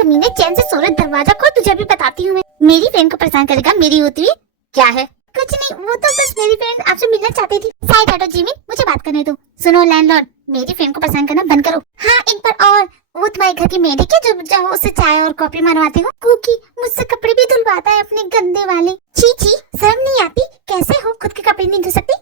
कमीने, चैन से सोरे, दरवाजा खोल, तुझे भी बताती हूँ मैं। मेरी फ्रेंड को परेशान करेगा मेरी होती हुई? क्या है? कुछ नहीं, वो तो बस मेरी फ्रेंड आपसे मिलना चाहती थी। साइड हटो जिमी, मुझे बात करने दो। सुनो लैंडलॉर्ड, मेरी फ्रेंड को परेशान करना बंद करो। हाँ एक बार और, वो तुम्हारे घर की मेड है क्या जो चाहो उससे चाय और कॉफी मनवाते हो? कुकी मुझसे कपड़े भी धुलवाता है अपने गंदे वाले। छी छी, शर्म नहीं आती? कैसे हो, खुद के कपड़े नहीं धो सकती?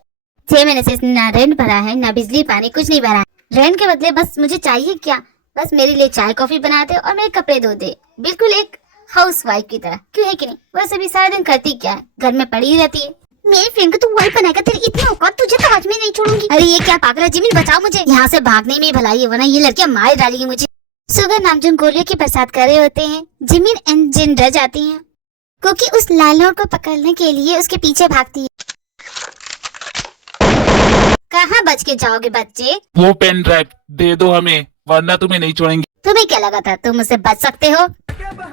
6 महीने से इसने ना रेंट भरा है ना बिजली पानी, कुछ नहीं भरा है। रेंट के बदले बस मुझे चाहिए क्या? बस मेरे लिए चाय कॉफी बना दे और मेरे कपड़े धो दे, बिल्कुल एक हाउसवाइफ की तरह। क्यों है कि नहीं? वैसे भी सारा दिन करती क्या है, घर में पड़ी ही रहती है। मेरी फ्रेंड को तू वही बनाएगा, तेरी इतनी औकात, तुझे तो आज में नहीं छोड़ूंगी। अरे ये क्या पागल है जिमी, बचाओ मुझे। यहाँ से भागने में भलाई है, वरना ये लड़कियां मार डालेगी मुझे। सुगर नामजुन गोलियों की बरसात कर रहे होते हैं। जिमिन एंड जिन डर जाती हैं क्योंकि उस लैंडलॉर्ड को पकड़ने के लिए उसके पीछे भागती है। कहाँ बच के जाओगे बच्चे? वो पेन ड्राइव दे दो हमें, वरना तुम्हें नहीं छोड़ेंगे। तुम्हें क्या लगा था तुम मुझसे बच सकते हो?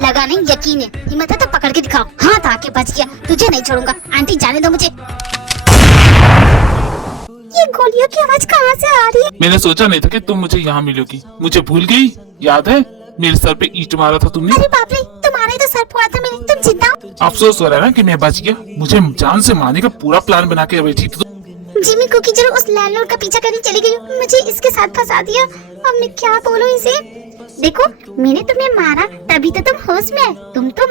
लगा नहीं, यकीन है। हिम्मत है तो पकड़ के दिखाओ। हाँ था के बच गया, तुझे नहीं छोड़ूंगा। आंटी जाने दो मुझे। ये गोलियों की आवाज कहाँ से आ रही है? मैंने सोचा नहीं था कि तुम मुझे यहाँ मिलोगी। मुझे भूल गई? याद है मेरे सर पे ईंट मारा था तुमने? अरे बाप रे, तुम्हारा ही तो सर फोड़ा था मैंने। तुम जिंदा हो? अफसोस हो रहा है ना कि मैं बच गया। मुझे जान से मारने का पूरा प्लान बना के बैठी थी। जिमी कुकी जरूर उस लैंडलॉर्ड का पीछा करने चली गई। मुझे इसके साथ फंसा दिया। अब मैं क्या बोलूं इसे? देखो मैंने तुम्हें मारा तभी तो तुम होश में आए। तुम तो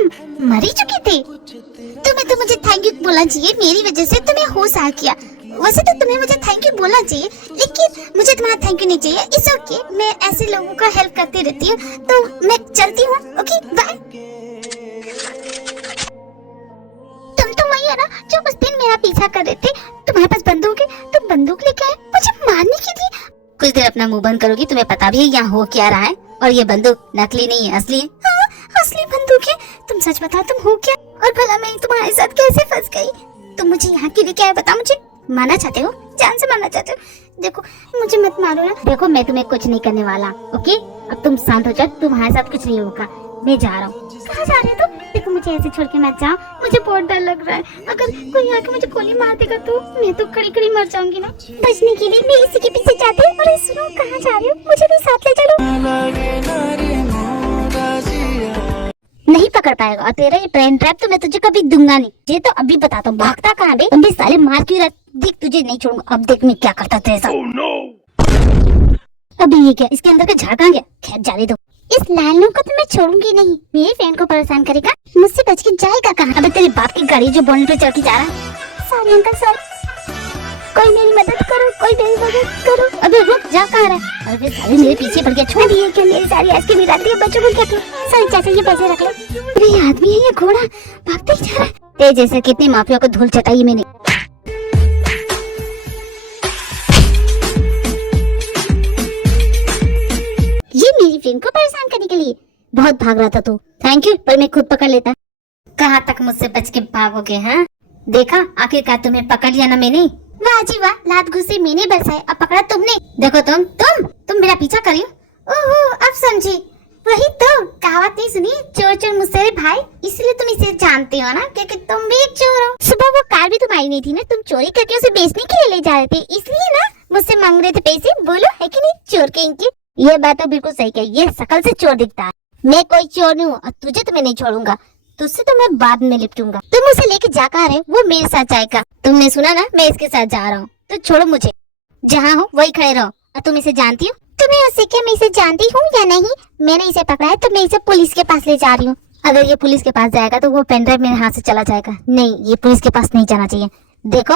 मर ही चुके थे। तुम्हें तो मुझे थैंक यू बोलना चाहिए, मेरी वजह से तुम्हें होश आ गया। वैसे तो तुम्हें मुझे थैंक यू बोलना चाहिए, लेकिन मुझे तुम्हारा थैंक यू नहीं चाहिए। इट्स ओके, मैं ऐसे लोगों का हेल्प करती रहती हूँ। तो मैं चलती हूँ। Okay bye. तुम तो वही है ना जो उस दिन मेरा पीछा कर रहे थे। तुम्हारे पास बंदूक है, तुम बंदूक लेके आए मुझे मारने के लिए। कुछ देर अपना मुंह बंद करोगी? तुम्हें पता भी है यहाँ हो क्या रहा है। और ये बंदूक नकली नहीं है, असली है। हाँ, असली बंदूक है। तुम सच बताओ, तुम हो क्या? और भला मैं तुम्हारे साथ कैसे फंस गई? तुम मुझे यहाँ के लिए क्या है बता मुझे। मारना चाहते हो? जान से मारना चाहते हो? देखो मुझे मत मारो ना। देखो मैं तुम्हें कुछ नहीं करने वाला। ओके अब तुम शांत हो जाओ, तुम्हारे साथ कुछ नहीं होगा। मैं जा रहा हूँ। कहाँ जा रहे हो तुम? देखो मुझे ऐसे छोड़ के मत जाओ, मुझे बहुत डर लग रहा है। अगर कोई आके मुझे गोली मार देगा तो मैं तो खड़ी खड़ी मर जाऊंगी ना। बचने के लिए मैं इसी के पीछे जाती हूँ। और सुनो, कहाँ जा रहे हो? मुझे भी साथ ले चलो। नहीं पकड़ पाएगा, और तेरा ये पेन ड्राइव तो मैं तुझे कभी दूंगा नहीं। ये तो अभी बताता हूँ। भागता कहाँ बे? तुम भी साले मार क्यों रख? देख तुझे नहीं छोड़ूंगा। अब देख मैं क्या करता तेरे साथ। अभी ये क्या? इसके अंदर का झाड़ कहाँ गया? खैर जाने दो। इस लैंडलॉर्ड को तो मैं छोड़ूंगी नहीं। मेरी फ्रेंड को परेशान करेगा, मुझसे बच के जाएगा कहाँ? अबे तेरे बाप की गाड़ी जो बोनट पे चढ़ के जा रहा है। सॉरी अंकल सॉरी, कोई मेरी मदद करो, कोई मेरी मदद करो। अबे रुक जा, कहाँ रहा है? अरे साले मेरे पीछे पड़ गया। छोड़ दिए क्या? मेरी सारी आज की मिलाती है। बच्चों को क्या किया? सॉरी चाचा ये पैसे रख लो। अरे ये आदमी है या घोड़ा? भागते ही जा रहा है। तेरे जैसे कितने माफिया को धूल चटाई मैंने। ये मेरी फ्रेंड को परेशान करने के लिए बहुत भाग रहा था तू। थैंक यू, पर मैं खुद पकड़ लेता। कहाँ तक मुझसे बच के भागोगे? हैं देखा, आखिरकार तुम्हें पकड़ लिया ना मैंने। वाह जी वाह, लात घुसी मैंने बरसाई, अब पकड़ा तुमने। देखो तुम मेरा पीछा करियो। ओहो अब समझी, वही तो कहावत नहीं सुनी, चोर चोर मुझसे रे भाई, इसलिए तुम इसे जानते हो ना, क्योंकि तुम भी एक चोर हो। सुबह वो कार भी तुम्हारी नहीं थी ना, तुम चोरी करके उसे बेचने के लिए ले जा रहे थे, इसलिए ना मुझसे मांग रहे थे पैसे। बोलो है कि नहीं, चोर कहेंगे। ये बात तो बिल्कुल सही कही, ये शकल से चोर दिखता है। मैं कोई चोर नहीं हूँ और तुझे तो मैं नहीं छोड़ूंगा, तुझसे तो मैं बाद में निपटूंगा। तुम उसे लेके जा कहाँ रहे, वो मेरे साथ जाएगा। तुमने सुना ना, मैं इसके साथ जा रहा हूँ, तो छोड़ो मुझे, जहाँ हो वही खड़े रहो। और तुम इसे जानती हो? तुम्हें उससे क्या मैं इसे जानती हूँ या नहीं? मैंने इसे पकड़ा है तो मैं इसे पुलिस के पास ले जा रही हूँ। अगर ये पुलिस के पास जाएगा तो वो पेनड्राइव मेरे हाथ से चला जाएगा। नहीं, ये पुलिस के पास नहीं जाना चाहिए। देखो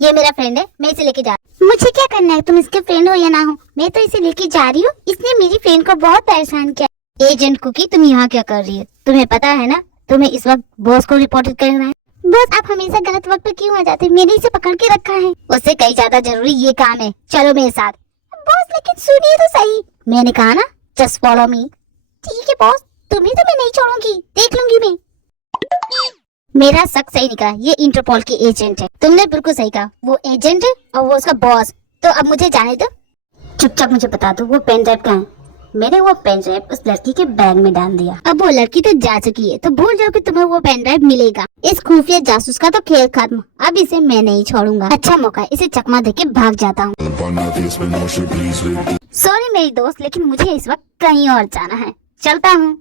ये मेरा फ्रेंड है, मैं इसे लेके जा रही हूँ। मुझे क्या करना है, तुम इसके फ्रेंड हो या ना हो, मैं तो इसे लेके जा रही हूँ। इसने मेरी फ्रेंड को बहुत परेशान किया। एजेंट कुकी, तुम यहाँ क्या कर रही है? तुम्हें पता है ना तुम्हें इस वक्त बॉस को रिपोर्ट करना है। बॉस आप हमेशा गलत वक्त पे क्यों आ जाते हैं? मैंने इसे पकड़ के रखा है, उससे कहीं ज्यादा जरूरी ये काम है। चलो मेरे साथ। बॉस लेकिन सुनिए तो सही, मैंने कहा ना जस्ट फॉलो मी। ठीक है बॉस, तुम्हें तो मैं नहीं छोड़ूंगी, देख लूंगी मैं। मेरा शक सही निकला, ये इंटरपोल की एजेंट है। तुमने बिल्कुल सही कहा, वो एजेंट है और वो उसका बॉस। तो अब मुझे जाने दो। चुपचाप मुझे बता दो वो पेन ड्राइव कहाँ है। मैंने वो पेन ड्राइव उस लड़की के बैग में डाल दिया। अब वो लड़की तो जा चुकी है, तो भूल जाओ कि तुम्हें वो पेन ड्राइव मिलेगा। इस खुफिया जासूस का तो खेल खत्म, अब इसे मैं नहीं छोड़ूंगा। अच्छा मौका है, इसे चकमा देके भाग जाता हूँ। सॉरी मेरी दोस्त, लेकिन मुझे इस वक्त कहीं और जाना है, चलता हूँ।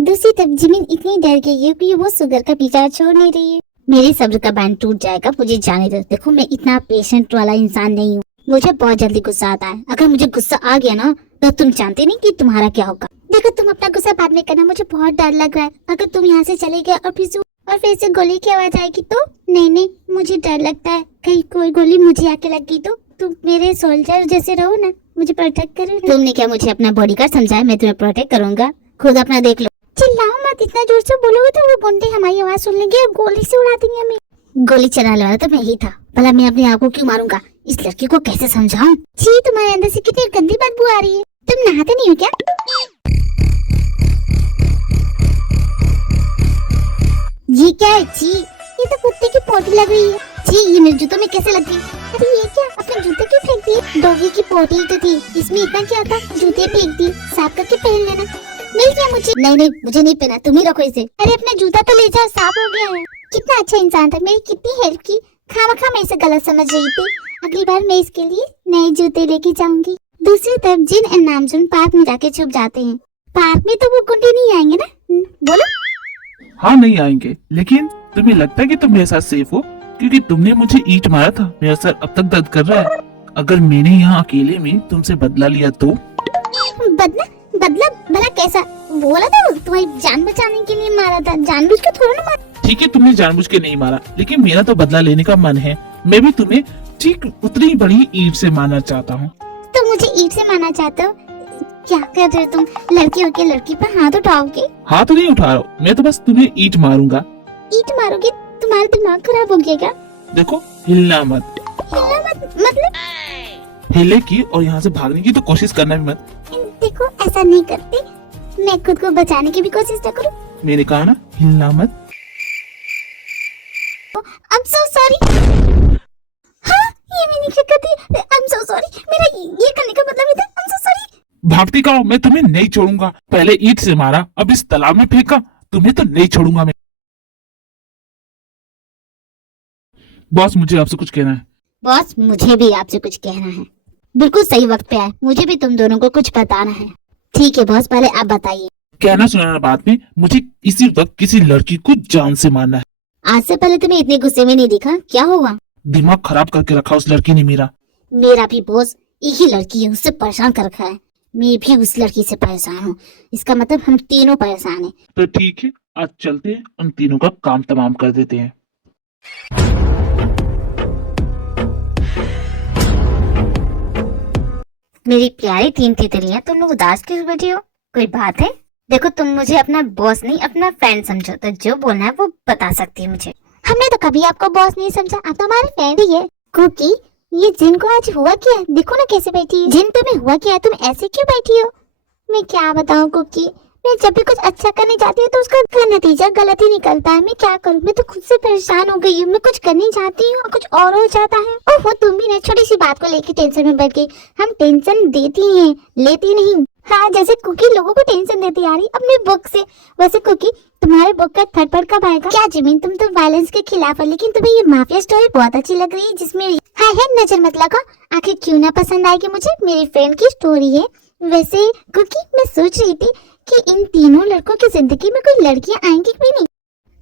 दूसरी तरफ जिमिन इतनी डर गई है कि वो सुगर का पीछा छोड़ नहीं रही है। मेरे सब्र का बैंड टूट जाएगा, मुझे जाने दो। देखो मैं इतना पेशेंट वाला इंसान नहीं हूँ, मुझे बहुत जल्दी गुस्सा आता है। अगर मुझे गुस्सा आ गया ना तो तुम जानते नहीं कि तुम्हारा क्या होगा। देखो तुम अपना गुस्सा बाद में करना, मुझे बहुत डर लग रहा है। अगर तुम यहाँ से चले गए और फिर से गोली की आवाज आएगी तो? नहीं, मुझे डर लगता है कहीं कोई गोली मुझे आके लग गई तो। तुम मेरे सोल्जर जैसे रहो ना, मुझे प्रोटेक्ट करो। तुमने क्या मुझे अपना बॉडीगार्ड समझा है? मैं तुम्हें प्रोटेक्ट करूंगा, खुद अपना देख लो। चिल्लाओ मत, इतना जोर से बोलोगे तो वो गुंडे हमारी आवाज सुन लेंगे और गोली से उड़ा देंगे हमें। गोली चलाने वाला तो मैं ही था, भला मैं अपने आप को क्यों मारूंगा? इस लड़की को कैसे समझाऊं? जी तुम्हारे अंदर से कितनी गंदी बदबू आ रही है, तुम नहाते नहीं हो क्या? ये क्या है जी? ये तो कुत्ते की पोटी लग रही है। जी ये मेरे जूतों में कैसे लग गई? अरे ये क्या, अपने जूते क्यों फेंक दिए? डॉगी की पोटी तो थी, इसमें इतना क्या था, जूते फेंक दिए। साफ करके पहन लेना। मिल गया मुझे। नहीं मुझे नहीं पहना, तुम ही रखो इसे। अरे अपना जूता तो ले जाओ, साफ हो गया है। कितना अच्छा इंसान था, मेरी कितनी हेल्प की। खामखा मैं इसे गलत समझ रही थी। अगली बार मैं इसके लिए नए जूते लेके जाऊंगी। दूसरी तरफ जिन और नामजुन पार्क में जाके छुप जाते हैं। पार्क में तो वो गुंडे नहीं आएंगे ना? बोलो। हाँ नहीं आएंगे, लेकिन तुम्हें लगता है कि तुम मेरे साथ सेफ हो? क्योंकि तुमने मुझे ईंट मारा था, मेरा सर अब तक दर्द कर रहा है। अगर मैंने यहाँ अकेले में तुमसे बदला लिया तो? बदला भला कैसा? बोला था तुम्हारी जान बचाने के लिए मारा था, जानबूझ के थोड़ा ना मारा। ठीक है तुमने जानबूझ के नहीं मारा, लेकिन मेरा तो बदला लेने का मन है। मैं भी तुम्हें ठीक उतनी बड़ी ईंट से मारना चाहता हूँ। तुम मुझे ईंट से मारना चाहते हो? क्या कर रहे हो तुम? लड़की होके लड़की पर हाथ उठाओगे? हाथ नहीं उठा रहा हूँ, मैं तो बस तुम्हें ईंट मारूंगा। ईंट मारोगे? तुम्हारा दिमाग खराब हो गया क्या? देखो हिलना मत। हिलना मत मतलब? हिले की और यहाँ से भागने की तो कोशिश करना भी मत। देखो ऐसा नहीं करते, मैं खुद को बचाने की भी कोशिश न करूं। मैंने कहा ना हिलना मत। I'm so sorry। हाँ ये मैंने क्या कर दिया? I'm so sorry। मेरा ये करने का मतलब ही था। I'm so sorry। भागती का मैं तुम्हें नहीं छोड़ूंगा। पहले ईंट से मारा, अब इस तालाब में फेंका, तुम्हें तो नहीं छोड़ूंगा मैं। बॉस मुझे आपसे कुछ कहना है। बॉस मुझे भी आपसे कुछ कहना है। बिल्कुल सही वक्त पे आए, मुझे भी तुम दोनों को कुछ बताना है। ठीक है बॉस, पहले आप बताइए। कहना सुनाना बाद में, मुझे इसी वक्त किसी लड़की को जान से मारना है। आज से पहले तुम्हें इतने गुस्से में नहीं दिखा, क्या हुआ? दिमाग खराब करके रखा उस लड़की ने मेरा। मेरा भी बॉस, एक ही लड़की है, उससे परेशान कर रखा है। मैं भी उस लड़की से परेशान हूँ, इसका मतलब हम तीनों परेशान हैं। तो ठीक है, आज चलते हैं, उन तीनों का काम तमाम कर देते हैं। मेरी प्यारी तीन तितलियां, तुम लोग उदास क्यों बैठी हो? कोई बात है? देखो तुम मुझे अपना बॉस नहीं अपना फ्रेंड समझो, तो जो बोलना है वो बता सकती है मुझे। हमने तो कभी आपको बॉस नहीं समझा, आप तो हमारे फ्रेंड ही है। कुकी ये जिन को आज हुआ क्या है? देखो ना कैसे बैठी है। जिन तुम्हें हुआ क्या है? तुम ऐसे क्यों बैठी हो? मैं क्या बताऊं कुकी, मैं जब भी कुछ अच्छा करने जाती हूँ तो उसका नतीजा गलत ही निकलता है। मैं क्या करूँ, मैं तो खुद से परेशान हो गई हूँ। मैं कुछ करने जाती हूँ और कुछ और हो जाता है। ओहो, तुम भी ना छोटी सी बात को लेके टेंशन में बढ़ गई। हम टेंशन देती हैं, लेती नहीं। हाँ, जैसे कुकी लोगों को टेंशन देती आ रही अपने बुक से। वैसे कुकी, तुम्हारे बुक का थर्ड पार्ट कब आएगा? क्या जिमिन, तुम तो वायलेंस के खिलाफ है, लेकिन तुम्हें ये माफिया स्टोरी बहुत अच्छी लग रही है जिसमें हाय है नजर मत लगाओ। आखिर क्यों ना पसंद आएगी मुझे, मेरी फ्रेंड की स्टोरी है। वैसे कुकी, मैं सोच रही थी कि इन तीनों लड़कों की जिंदगी में कोई लड़कियां आएंगी भी नहीं।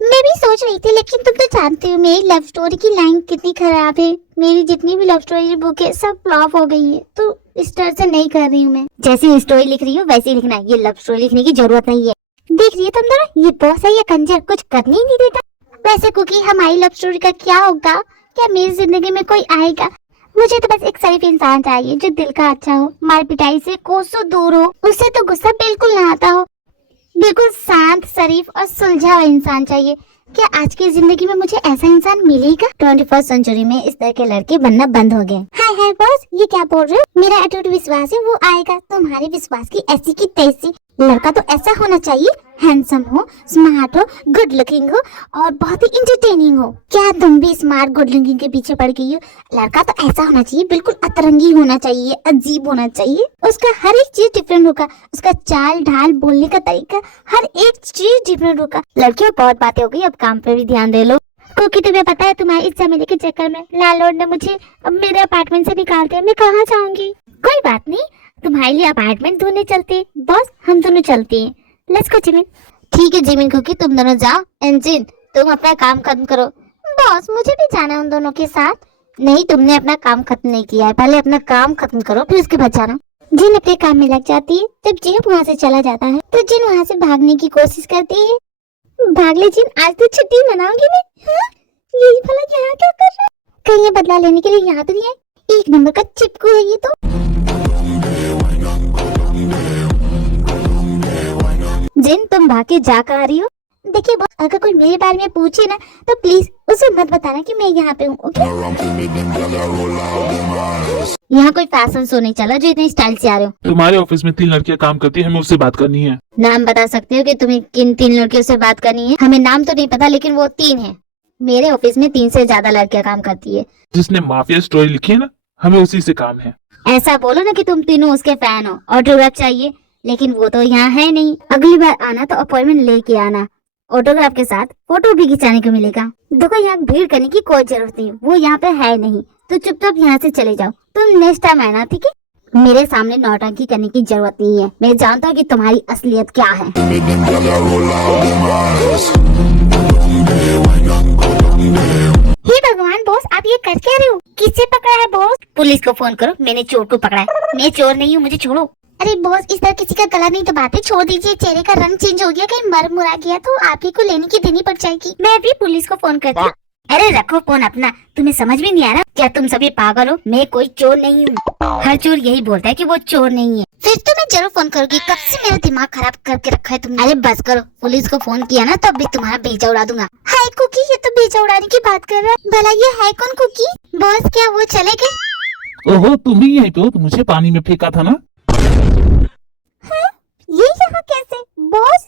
मैं भी सोच रही थी, लेकिन तुम तो जानते हो मेरी लव स्टोरी की लाइन कितनी खराब है। मेरी जितनी भी लव स्टोरी बुक है सब फ्लॉप हो गई है, तो इस तरह से नहीं कर रही हूँ मैं। जैसी स्टोरी लिख रही हूँ वैसे ही लिखना है, ये लव स्टोरी लिखने की जरूरत नहीं है। देख रही है तुम दोनों, ये बॉस है या कंजर, कुछ करने ही नहीं देता। वैसे कुकी, हमारी लव स्टोरी का क्या होगा? क्या मेरी जिंदगी में कोई आएगा? मुझे तो बस एक शरीफ इंसान चाहिए जो दिल का अच्छा हो, मार पिटाई से कोसों दूर हो, उससे तो गुस्सा बिल्कुल ना आता हो। बिल्कुल शांत, शरीफ और सुलझा हुआ इंसान चाहिए। क्या आज की जिंदगी में मुझे ऐसा इंसान मिलेगा? 21st सेंचुरी में इस तरह के लड़के बनना बंद हो गए। हाय हाय बॉस, ये क्या बोल रहे हो? मेरा अटूट विश्वास है वो आएगा। तुम्हारे विश्वास की ऐसी की तैसी। लड़का तो ऐसा होना चाहिए, हैंडसम हो, स्मार्ट हो, गुड लुकिंग हो और बहुत ही इंटरटेनिंग हो। क्या तुम भी स्मार्ट गुड लुकिंग के पीछे पड़ गई हो? लड़का तो ऐसा होना चाहिए, बिल्कुल अतरंगी होना चाहिए, अजीब होना चाहिए। उसका हर एक चीज डिफरेंट होगा, उसका चाल ढाल, बोलने का तरीका, हर एक चीज डिफरेंट होगा। लड़कियों, बहुत बातें हो गई, अब काम पे भी ध्यान दे लो। क्योंकि तुम्हें पता है, तुम्हारी इस झमेले के चक्कर में लैंडलॉर्ड ने मुझे अब मेरे अपार्टमेंट से निकाल दिया। मैं कहाँ जाऊंगी? कोई बात नहीं, तुम्हारे लिए अपार्टमेंट ढूंढने चलते हैं। बॉस, हम दोनों चलते हैं। Let's go Jimin. ठीक है जिमिन कुकी, तुम दोनों जाओ। एंजिन, तुम अपना काम खत्म करो। बॉस, मुझे भी जाना है उन दोनों के साथ। नहीं, तुमने अपना काम खत्म नहीं किया है, पहले अपना काम खत्म करो फिर उसके बाद जाना। जिन अपने काम में लग जाती है, जब जिन वहाँ से चला जाता है तो जिन वहाँ से भागने की कोशिश करती है। भाग ले जिन, आज तो छुट्टी मनाऊंगी मैं। हाँ? यही भला यहाँ क्या कर रहा है? कहीं ये बदला लेने के लिए यहाँ तो नहीं है? एक नंबर का चिपकू है ये तो। जिन, तुम भाग के जा कर आ रही हो? देखिए बॉस, अगर कोई मेरे बारे में पूछे ना तो प्लीज उसे मत बताना कि मैं यहाँ पे हूँ, ओके? यहाँ कोई फैशन शो नहीं चला जो इतने स्टाइल से आ रहे हो। तुम्हारे ऑफिस में 3 लड़कियां काम करती है, हमें उससे बात करनी है। नाम बता सकते हो कि तुम्हें किन 3 लड़कियों से बात करनी है? हमें नाम तो नहीं पता, लेकिन वो 3 है। मेरे ऑफिस में 3 से ज्यादा लड़कियां काम करती है। जिसने माफिया स्टोरी लिखी है ना, हमें उसी से काम है। ऐसा बोलो ना कि तुम तीनों उसके फैन हो। ऑटोग्राफ चाहिए, लेकिन वो तो यहाँ है नहीं। अगली बार आना तो अपॉइंटमेंट लेके आना। ऑटोग्राफ के साथ फोटो भी खिंचाने को मिलेगा। देखो, यहाँ भीड़ करने की कोई जरूरत नहीं, वो यहाँ पे है नहीं, तो चुपचाप यहाँ से चले जाओ। तुम नेक्स्ट टाइम आना, ठीक है? मेरे सामने नौटंकी करने की जरूरत नहीं है। मैं जानता हूँ कि तुम्हारी असलियत क्या है। हे भगवान बॉस, आप ये कर क्या रहे हो? किससे पकड़ा है बॉस? पुलिस को फोन करो, मैंने चोर को पकड़ा है। मैं चोर नहीं हूँ, मुझे छोड़ो। अरे बॉस, इस तरह किसी का गला नहीं दबाते, छोड़ दीजिए। चेहरे का रंग चेंज हो गया, कहीं मर मुरा गया तो आप ही को लेने की देनी पड़ जाएगी। मैं अभी पुलिस को फोन करती हूँ। अरे रखो फोन अपना, तुम्हें समझ में नहीं आ रहा क्या? तुम सभी पागल हो? मैं कोई चोर नहीं हूँ। हर चोर यही बोलता है कि वो चोर नहीं है। फिर तो मैं जरूर फोन करूंगी। कब से मेरा दिमाग खराब करके रखा है तुमने? अरे बस करो, पुलिस को फोन किया ना तो अभी तुम्हारा बेजा उड़ा दूंगा। हाय कुकी, ये तो बेजा उड़ाने की बात कर रहा है। भला ये है कौन कुकी? बॉस, क्या वो चले गए? ओहो, तुम ही यहीं पे हो? तो मुझे पानी में फेंका था ना। ये यहाँ कैसे बॉस?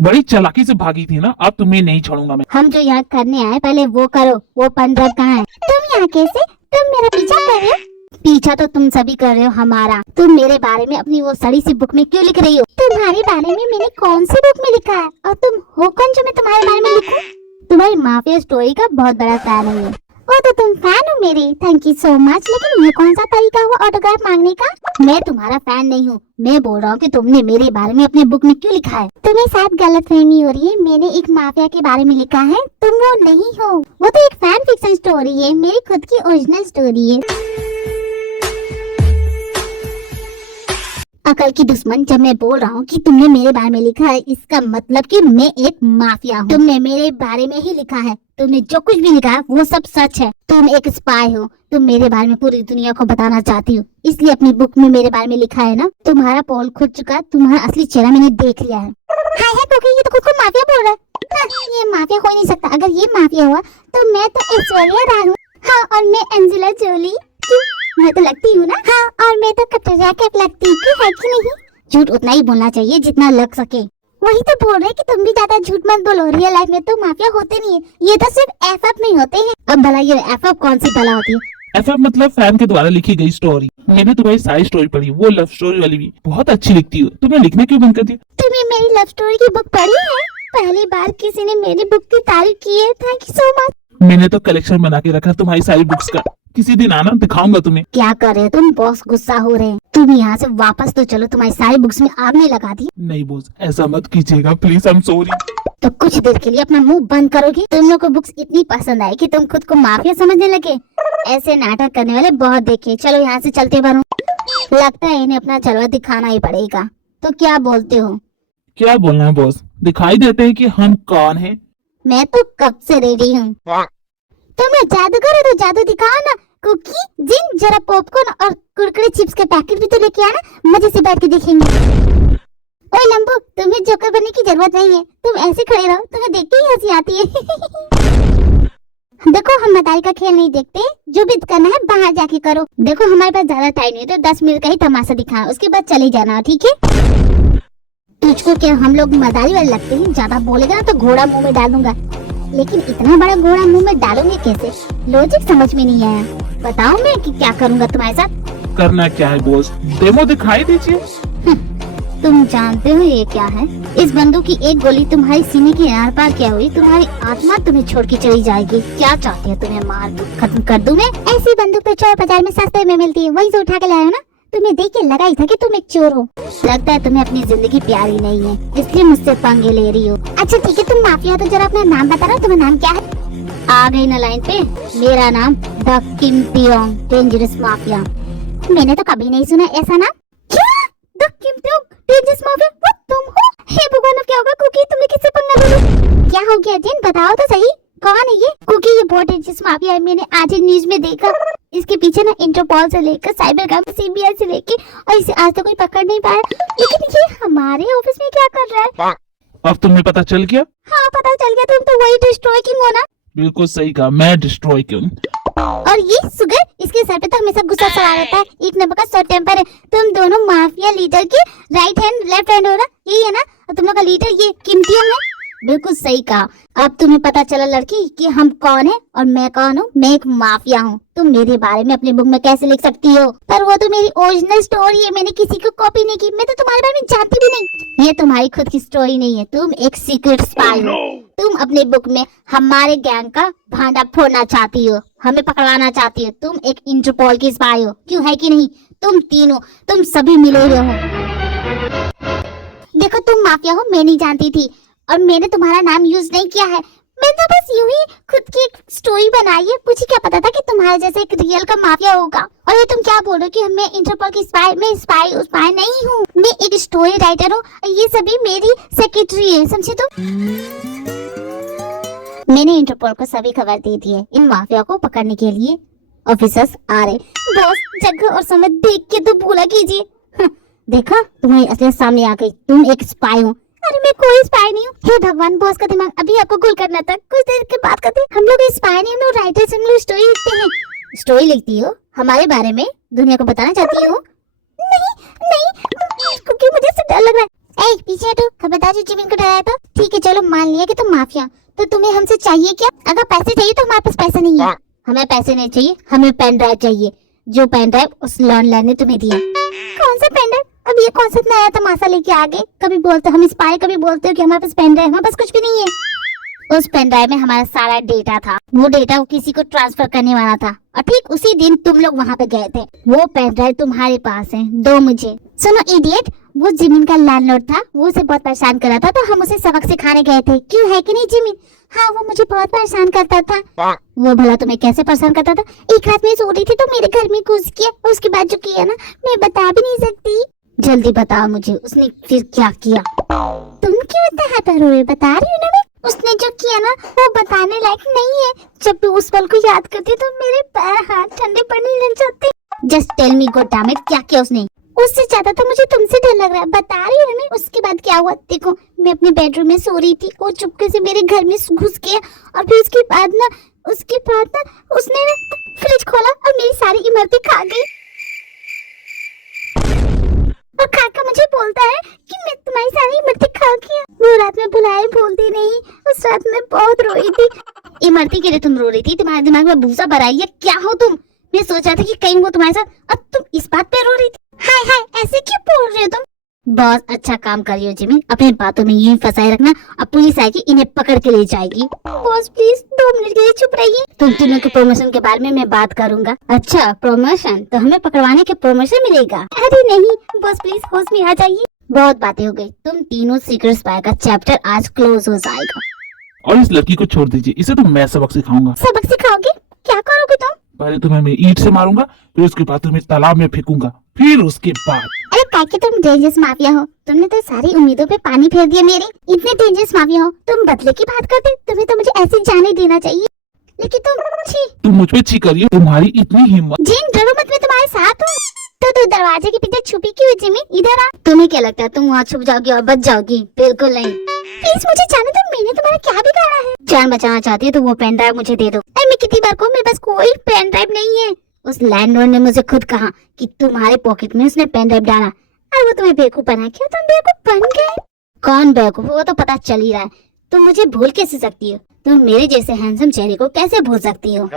बड़ी चालाकी से भागी थी ना, अब तुम्हें नहीं छोड़ूंगा मैं। हम जो यहाँ करने आए पहले वो करो। वो पंद्रह कहाँ है? तुम यहाँ कैसे? तुम मेरा पीछा कर रहे हो? पीछा तो तुम सभी कर रहे हो हमारा। तुम मेरे बारे में अपनी वो सड़ी सी बुक में क्यों लिख रही हो? तुम्हारे बारे में मैंने कौन सी बुक में लिखा है? और तुम हो कौन जो मैं तुम्हारे बारे में लिखूं? तुम्हारी माफिया स्टोरी का बहुत बड़ा फैन हूँ मैं। ओ तो तुम फैन हो मेरे? Thank you so much. लेकिन ये कौन सा तरीका हुआ ऑटोग्राफ मांगने का? मैं तुम्हारा फैन नहीं हूँ। मैं बोल रहा हूँ कि तुमने मेरे बारे में अपने बुक में क्यों लिखा है? तुम्हें शायद गलतफहमी हो रही है। मैंने एक माफिया के बारे में लिखा है, तुम वो नहीं हो। वो तो एक फैन फिक्शन स्टोरी है, मेरी खुद की ओरिजिनल स्टोरी है। अकल की दुश्मन, जब मैं बोल रहा हूँ कि तुमने मेरे बारे में लिखा है, इसका मतलब कि मैं एक माफिया हूँ। तुमने मेरे बारे में ही लिखा है। तुमने जो कुछ भी लिखा है वो सब सच है। तुम एक स्पाई हो। तुम मेरे बारे में पूरी दुनिया को बताना चाहती हो, इसलिए अपनी बुक में मेरे बारे में लिखा है ना। तुम्हारा पोल खुद चुका, तुम्हारा असली चेहरा मैंने देख लिया है। हाय है तो ये तो खुद को माफिया बोल रहा है। ये माफिया हो नहीं सकता। अगर ये माफिया हुआ तो मैं तो ऐश्वर्या राय हूँ। हाँ, और मैं एंजेला जोली। मैं तो लगती हूँ ना? हाँ, और मैं तो कटरीना कैफ लगती हूँ, है कि नहीं? झूठ उतना ही बोलना चाहिए जितना लग सके। वही तो बोल रहे कि तुम भी ज्यादा झूठ मत बोलो, रियल लाइफ में तो माफिया होते नहीं है, ये तो सिर्फ एफएफ में होते हैं। अब भला ये एफएफ कौन सी भला होती है? एफएफ मतलब फैन के द्वारा लिखी गई स्टोरी। मैंने तुम्हारी सारी स्टोरी पढ़ी, वो लव स्टोरी वाली भी बहुत अच्छी लिखती हो। तुमने लिखना क्यों बंद कर दिया? तुमने मेरी लव स्टोरी की बुक पढ़ी है? पहली बार किसी ने मेरी बुक की तारीफ की है, थैंक यू सो मच। मैंने तो कलेक्शन बना के रखा तुम्हारी सारी बुक्स का, किसी दिन आना दिखाऊंगा तुम्हें। क्या कर रहे हो तुम बॉस? गुस्सा हो रहे हैं। तुम यहाँ से वापस तो चलो, तुम्हारी सारी बुक्स में आग नहीं लगा दी। नहीं बॉस, ऐसा मत कीजिएगा प्लीज, आई एम सॉरी। तो कुछ देर के लिए अपना मुंह बंद करोगे? तुम लोग को बुक्स इतनी पसंद आई कि तुम खुद को माफिया समझने लगे? ऐसे नाटक करने वाले बहुत देखे। चलो यहाँ से चलते बनो, लगता है इन्हें अपना जलवा दिखाना ही पड़ेगा। तो क्या बोलते हो? क्या बोलना है बॉस, दिखाई देते हैं कि हम कौन हैं। मैं तो कब से रेडी हूँ। तुम लोग जादू करो तो जादू दिखाओ ना। कुकी, जिन, जरा पॉपकॉर्न और कुरकुरे चिप्स के पैकेट भी तो लेके आना, मजे से बैठ के देखेंगे। ओए लंबू, तुम्हें जोकर बनने की जरूरत नहीं है, तुम ऐसे खड़े रहो, तुम्हें देख के ही हंसी आती है। देखो हम मदारी का खेल नहीं देखते, जो भी करना है बाहर जाके करो। देखो हमारे पास ज्यादा टाइम नहीं है, तो 10 मिनट का ही तमाशा दिखाना, उसके बाद चले जाना, ठीक है? तुझको क्या हम लोग मदारी वाले लगते हैं? ज्यादा बोलेगा ना तो घोड़ा मुंह में डाल दूंगा। लेकिन इतना बड़ा घोड़ा मुंह में डालूंगी कैसे? लॉजिक समझ में नहीं आया। बताओ मैं कि क्या करूंगा तुम्हारे साथ? करना क्या है बॉस, डेमो दिखाई दीजिए। तुम जानते हो ये क्या है? इस बंदूक की एक गोली तुम्हारी सीने के आर पार क्या हुई, तुम्हारी आत्मा तुम्हें छोड़ के चली जाएगी। क्या चाहते हो, तुम्हें मार दूं, खत्म कर दूं मैं? ऐसी बंदूक तो चौर बाजार में सस्ते में मिलती है, वहीं से उठा के लाए हो ना? तुम्हें देख के लगा ही था कि तुम एक चोर हो। लगता है तुम्हें अपनी जिंदगी प्यारी नहीं है, इसलिए मुझसे पंगे ले रही हो। अच्छा ठीक है, तुम माफिया तो जरा अपना नाम बता रहा, तुम्हारा नाम क्या है? आ गई ना लाइन पे? मेरा नाम the Kim Pyong, dangerous mafia. मैंने तो कभी नहीं सुना ऐसा नाम। क्या? The Kim Pyong, dangerous mafia? वो तुम हो? हे भगवान, अब क्या होगा? कुकी, तुमने किससे पंगा ले लिया? क्या हो गया जिन, बताओ तो सही, कौन है ये? कुकी ये बहुत डेंजरस माफिया है, मैंने आज ही न्यूज में देखा। इसके पीछे ना इंटरपोल से लेकर साइबर क्राइम, सीबीआई से लेके, और इसे आज तक कोई पकड़ नहीं पाया। लेकिन ये हमारे ऑफिस में क्या कर रहा है? अब तुम्हें पता चल गया? हाँ पता चल गया, तुम तो वही डिस्ट्रॉय किंग हो ना? बिल्कुल सही कहा, मैं डिस्ट्रॉय किंग। और ये सुगर, इसके सर पे तो हमेशा गुस्सा सवार रहता है, एक नंबर का शॉर्ट टेम्पर है। तुम दोनों माफिया लीडर के राइट हैंड लेफ्ट हैंड हो ना, यही है ना? और तुम लोग का लीडर ये किम पियोंग है। बिल्कुल सही कहा। अब तुम्हें पता चला लड़की कि हम कौन है और मैं कौन हूँ। मैं एक माफिया हूँ। तुम मेरे बारे में अपनी बुक में कैसे लिख सकती हो? पर वो तो मेरी ओरिजिनल स्टोरी है, मैंने किसी को कॉपी नहीं की। मैं तो तुम्हारे बारे में जानती भी नहीं। ये तुम्हारी खुद की स्टोरी नहीं है, तुम एक सीक्रेट स्पाई हो। तुम अपने बुक में हमारे गैंग का भांडा फोड़ना चाहती हो, हमें पकड़वाना चाहती हो। तुम एक इंटरपोल की स्पाई हो, क्यों है कि नहीं? तुम तीनों, तुम सभी मिले हुए हो। देखो तुम माफिया हो, मैं नहीं जानती थी, और मैंने तुम्हारा नाम यूज नहीं किया है। मैं तो बस यूं ही खुद की एक स्टोरी बनाई है। मुझे क्या पता था कि तुम्हारे जैसे एक रियल का माफिया होगा। और ये तुम क्या बोल रहे हो कि मैं इंटरपोल की स्पाई? मैं स्पाई नहीं हूँ, मैं एक स्टोरी राइटर हूँ। ये सभी मेरी सेक्रेटरी है, समझे तुम? मैंने इंटरपोल को सभी खबर दे दी है, इन माफिया को पकड़ने के लिए ऑफिसर्स आ रहे। बॉस जगह और समय देख के तो भूला कीजिए। देखा, तुम्हारी असलियत सामने आ गई, तुम एक स्पाई हो। अरे मैं कोई स्पाई नहीं हूँ। हे भगवान, बॉस का दिमाग अभी आपको गुल करना था। कुछ देर के बात करते। हम लोग स्पाई नहीं, हम लोग राइटर्स, हम लोग स्टोरी लिखते हैं। स्टोरी लिखती हो हमारे बारे में, दुनिया को बताना चाहती हो? नहीं, क्योंकि मुझे इससे डर लग रहा है। ए पीछे हटो, खबरदार जो जिमिन को डराया तो। ठीक है चलो, मान लिया कि तुम माफिया, तो तुम्हें हमसे चाहिए क्या? अगर पैसे चाहिए तो हमारे पास पैसा नहीं है। हमें पैसे नहीं चाहिए, हमें पेन ड्राइव चाहिए, जो पेन ड्राइव उस लॉन्डलर ने तुम्हें दिया। कौन सा पेन ड्राइव? अब ये कौन सा नया तमाशा लेके आ गए? कभी बोलते हम स्पाई, कभी बोलते हो कि हमारे पास पेन ड्राइव। हमारे पास कुछ भी नहीं है। उस पेन ड्राइव में हमारा सारा डेटा था, वो डेटा किसी को ट्रांसफर करने वाला था, और ठीक उसी दिन तुम लोग वहाँ पे गए थे। वो पेन ड्राइव तुम्हारे पास है, दो मुझे। सुनो इडियट, वो जिमिन का लैंडलॉर्ड था, वो उसे बहुत परेशान कर रहा था, तो हम उसे सबक सिखाने गए थे। क्यों, है कि नहीं जिमिन? हाँ, वो मुझे बहुत परेशान करता था। वो भला तुम्हें कैसे परेशान करता था? एक रात में सो रही थी तो मेरे घर में घुस गया, उसके बाद जो किया ना मैं बता भी नहीं सकती। जल्दी बताओ मुझे, उसने फिर क्या किया? तुम क्यों इतना हैपर हो रहे? बता रही हूँ ना मैं। उसने जो किया ना वो बताने लायक नहीं है। जब भी उस पल को याद करती तो मेरे पैर हाथ ठंडे पड़ने लग जाते। Just tell me God damn it, क्या किया उसने? उससे ज्यादा तो मुझे तुमसे डर लग रहा है। बता रही हूँ ना। उसके बाद क्या हुआ देखो, मैं अपने बेडरूम में सो रही थी, वो चुपके से मेरे घर में घुस गया, और फिर उसके बाद ना उसने ना फ्रिज खोला और मेरी सारी इमरती खा गई, और खाकर मुझे बोलता है कि मैं तुम्हारी सारी इमरती खा गया। वो रात में बुलाए बोलती नहीं, उस रात में बहुत रोई थी। इमरती के लिए तुम रो रही थी? तुम्हारे दिमाग में भूसा भरा है या क्या हो तुम? मैं सोचा था कि कहीं वो तुम्हारे साथ, अब तुम इस बात पे रो रही थी। हाय हाय, ऐसे क्यों बोल रहे हो तुम? बहुत अच्छा काम कर रही हो जिमी, अपनी बातों में यूं फंसाए रखना। अब पुलिस आएगी, इन्हें पकड़ के ले जाएगी। बॉस प्लीज 2 मिनट के लिए चुप रहिए। तुम तीनों के प्रमोशन के बारे में मैं बात करूंगा। अच्छा प्रमोशन? तो हमें पकड़वाने के प्रमोशन मिलेगा? अरे नहीं बॉस प्लीज होश में आ जाइए। बहुत बातें हो गई, तुम तीनों सीक्रेट स्पाई का चैप्टर आज क्लोज हो जाएगा। और इस लड़की को छोड़ दीजिए, इसे तो मैं सबक सिखाऊंगा। सबक सिखाओगे? क्या करोगे तुम? पहले तुम्हें मैं ईंट से मारूंगा, फिर उसके बाद तुम्हें तालाब में फेंकूंगा, फिर उसके बाद। अरे ताकि तुम डेंजरस माफिया हो, तुमने तो सारी उम्मीदों पे पानी फेर दिया मेरी। इतने डेंजरस माफिया हो, तुम बदले की बात करते? तुम्हें तो मुझे ऐसे जाने देना चाहिए, लेकिन तुम मुझ पे छी करिए, तुम्हारी इतनी हिम्मत। जिन डरो मत, मैं तुम्हारे साथ हूँ। तो तू दरवाजे के पीछे छुपी क्यों जिमी? इधर आ। तुम्हें क्या लगता है तुम वहाँ छुप जाओगी और बच जाओगी? बिल्कुल नहीं। प्लीज मुझे जाने दो, मैंने तुम्हारा क्या बिगाड़ा है? जान बचाना चाहती है तो वो पेन ड्राइव मुझे दे दो। अरे मैं कितनी बार कहूँ, मेरे पास कोई पेन ड्राइव नहीं है। उस लैंडलॉर्ड ने मुझे खुद कहा कि तुम्हारे पॉकेट में उसने पेन ड्राइव डाला और वो तुम्हें बेवकूफ बना। क्या तुम बेवकूफ बन गए? कौन बेवकूफ? वो तो पता चल ही रहा है। तुम मुझे भूल कैसे सकती हो? तुम मेरे जैसे हैंडसम चेहरे को कैसे भूल सकती हो?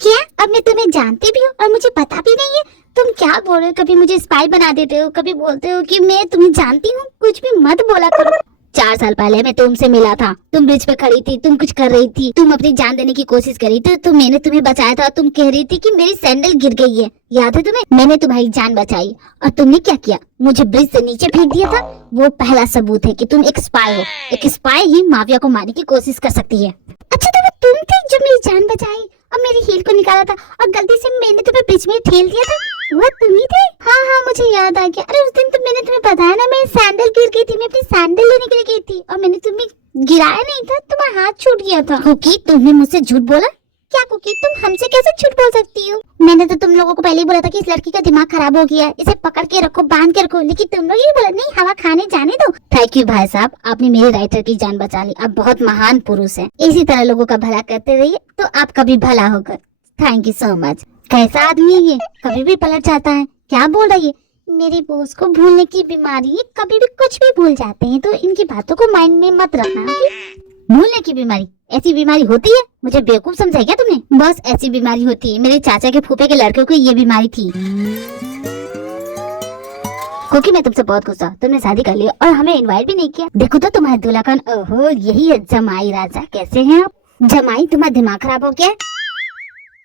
क्या अब मैं तुम्हें जानती भी हूँ और मुझे पता भी नहीं है? तुम क्या बोल रहे हो? कभी मुझे स्पाई बना देते हो, कभी बोलते हो कि मैं तुम्हें जानती हूँ। कुछ भी मत बोला करो। 4 साल पहले मैं तुमसे मिला था, तुम ब्रिज पे खड़ी थी, तुम कुछ कर रही थी, तुम अपनी जान देने की कोशिश कर रही थी, तो मैंने तुम्हें बचाया था। तुम कह रही थी कि मेरी सैंडल गिर गई है, याद है तुम्हें? मैंने तुम्हारी जान बचाई और तुमने क्या किया? मुझे ब्रिज से नीचे फेंक दिया था। वो पहला सबूत है कि तुम एक स्पाई हो। एक स्पाई ही माफिया को मारने की कोशिश कर सकती है। अच्छा तो वो तुम थे जो मेरी जान बचाई और मेरी हील को निकाला था और गलती से मैंने तुम्हें ब्रिज में ठेल दिया था? वो तुम ही थे? हाँ हाँ मुझे याद आ गया। अरे उस दिन तो मैंने तुम्हें बताया ना, मेरी सैंडल गिर गई थी। मैं अपनी सैंडल लेने के लिए गई थी और मैंने तुम्हें गिराया नहीं था, तुम्हारा हाथ छूट गया था। कुकी तुमने मुझसे झूठ बोला? क्या कुकी, तुम हमसे कैसे झूठ बोल सकती हो? मैंने तो तुम लोगों को पहले ही बोला था कि इस लड़की का दिमाग खराब हो गया, इसे पकड़ के रखो, बांध के रखो, लेकिन तुम लोग ये बोला नहीं, हवा खाने जाने दो। थैंक यू भाई साहब, आपने मेरे राइटर की जान बचा ली। आप बहुत महान पुरुष हैं। इसी तरह लोगों का भला करते रहिए तो आपका भी भला होगा। Thank you so much. कैसा आदमी है ये, कभी भी पलट जाता है। क्या बोल रही है? मेरे बॉस को भूलने की बीमारी है, कभी भी कुछ भी भूल जाते हैं, तो इनकी बातों को माइंड में मत रखना। भूलने की बीमारी? ऐसी बीमारी होती है? मुझे बेवकूफ समझा क्या तुमने? बस ऐसी बीमारी होती है। मेरे चाचा के फूफे के लड़के को ये बीमारी थी। क्योंकि मैं तुमसे बहुत गुस्सा, तुमने शादी कर ली और हमें इनवाइट भी नहीं किया। देखो तो तुम्हारे दूल्हा कौन? ओहो यही है जमाई राजा। कैसे हैं आप? जमाई तुम्हारा दिमाग खराब हो गया?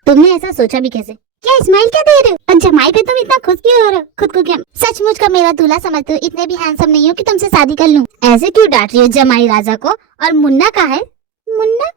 तुमने ऐसा सोचा भी कैसे? क्या स्माइल क्या दे रहे हो? और जमाई पे तुम इतना खुश क्यों हो रहे हो? खुद को क्या सचमुच का मेरा दूल्हा समझते हो? इतने भी हैंडसम नहीं हो कि तुमसे शादी कर लूं। ऐसे क्यों डांट रही हो जमाई राजा को? और मुन्ना कहाँ है? मुन्ना?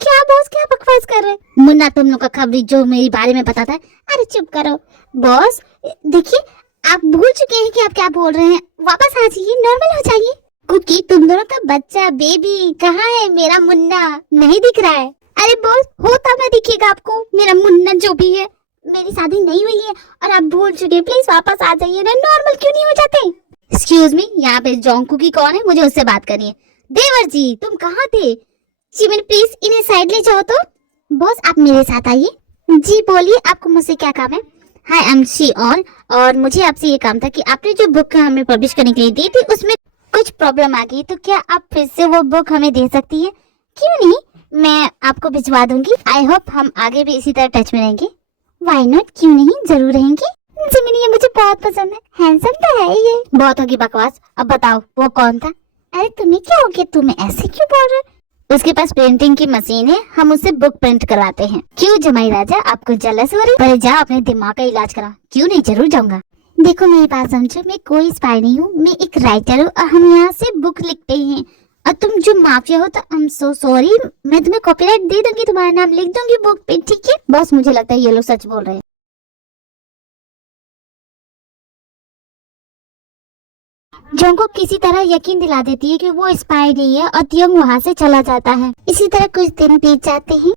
क्या बॉस क्या बकवास कर रहे? मुन्ना तुम लोग का खबर जो मेरे बारे में पता था। अरे चुप करो बॉस। देखिए आप भूल चुके हैं कि आप क्या बोल रहे हैं। वापस आ जाइए, नॉर्मल हो जाइए। कुकी तुम दोनों का बच्चा बेबी कहाँ है? मेरा मुन्ना नहीं दिख रहा है। अरे बॉस होता मैं दिखेगा आपको मेरा मुन्ना जो भी है। मेरी शादी नहीं हुई है और आप भूल चुके। प्लीज वापस आ जाइए ना, नॉर्मल क्यों नहीं हो जाते? एक्सक्यूज मी, यहाँ पे जोंग कुकी कौन है? मुझे उससे बात करनी है। देवर जी तुम कहाँ थे? चिमन प्लीज इन्हें साइड ले जाओ। तो बॉस आप मेरे साथ आइए। जी बोलिए, आपको मुझसे क्या काम है? हाय आई एम शी और मुझे आपसे ये काम था कि आपने जो बुक हमें पब्लिश करने के लिए दी थी उसमें कुछ प्रॉब्लम आ गई, तो क्या आप फिर से वो बुक हमें दे सकती है? क्यों नहीं, मैं आपको भिजवा दूंगी। आई होप हम आगे भी इसी तरह टच में रहेंगे। व्हाई नॉट, क्यों नहीं, जरूर रहेंगे। जिमिनी ये मुझे बहुत पसंद है, हैंडसम तो है ये। बहुत होगी बकवास, अब बताओ वो कौन था? अरे तुम्हें क्या हो गया, तुम्हें ऐसे क्यों बोल रहे? उसके पास प्रिंटिंग की मशीन है, हम उससे बुक प्रिंट करवाते हैं। क्यों जमाई राजा आपको जलस हो रही? पर जा अपने दिमाग का इलाज करा। क्यों नहीं, जरूर जाऊंगा। देखो मेरी बात समझो, मैं कोई स्पाई नहीं हूँ, मैं एक राइटर हूँ और हम यहाँ से बुक लिखते हैं। और तुम जो माफिया हो तो आई एम सो सॉरी, मैं तुम्हें कॉपीराइट दे दूंगी, तुम्हारा नाम लिख दूंगी बुक पे, ठीक है? बस मुझे लगता है ये लोग सच बोल रहे हैं। जोंग को किसी तरह यकीन दिला देती है कि वो स्पाई नहीं है और तियोंग वहाँ से चला जाता है। इसी तरह कुछ दिन बीत जाते हैं।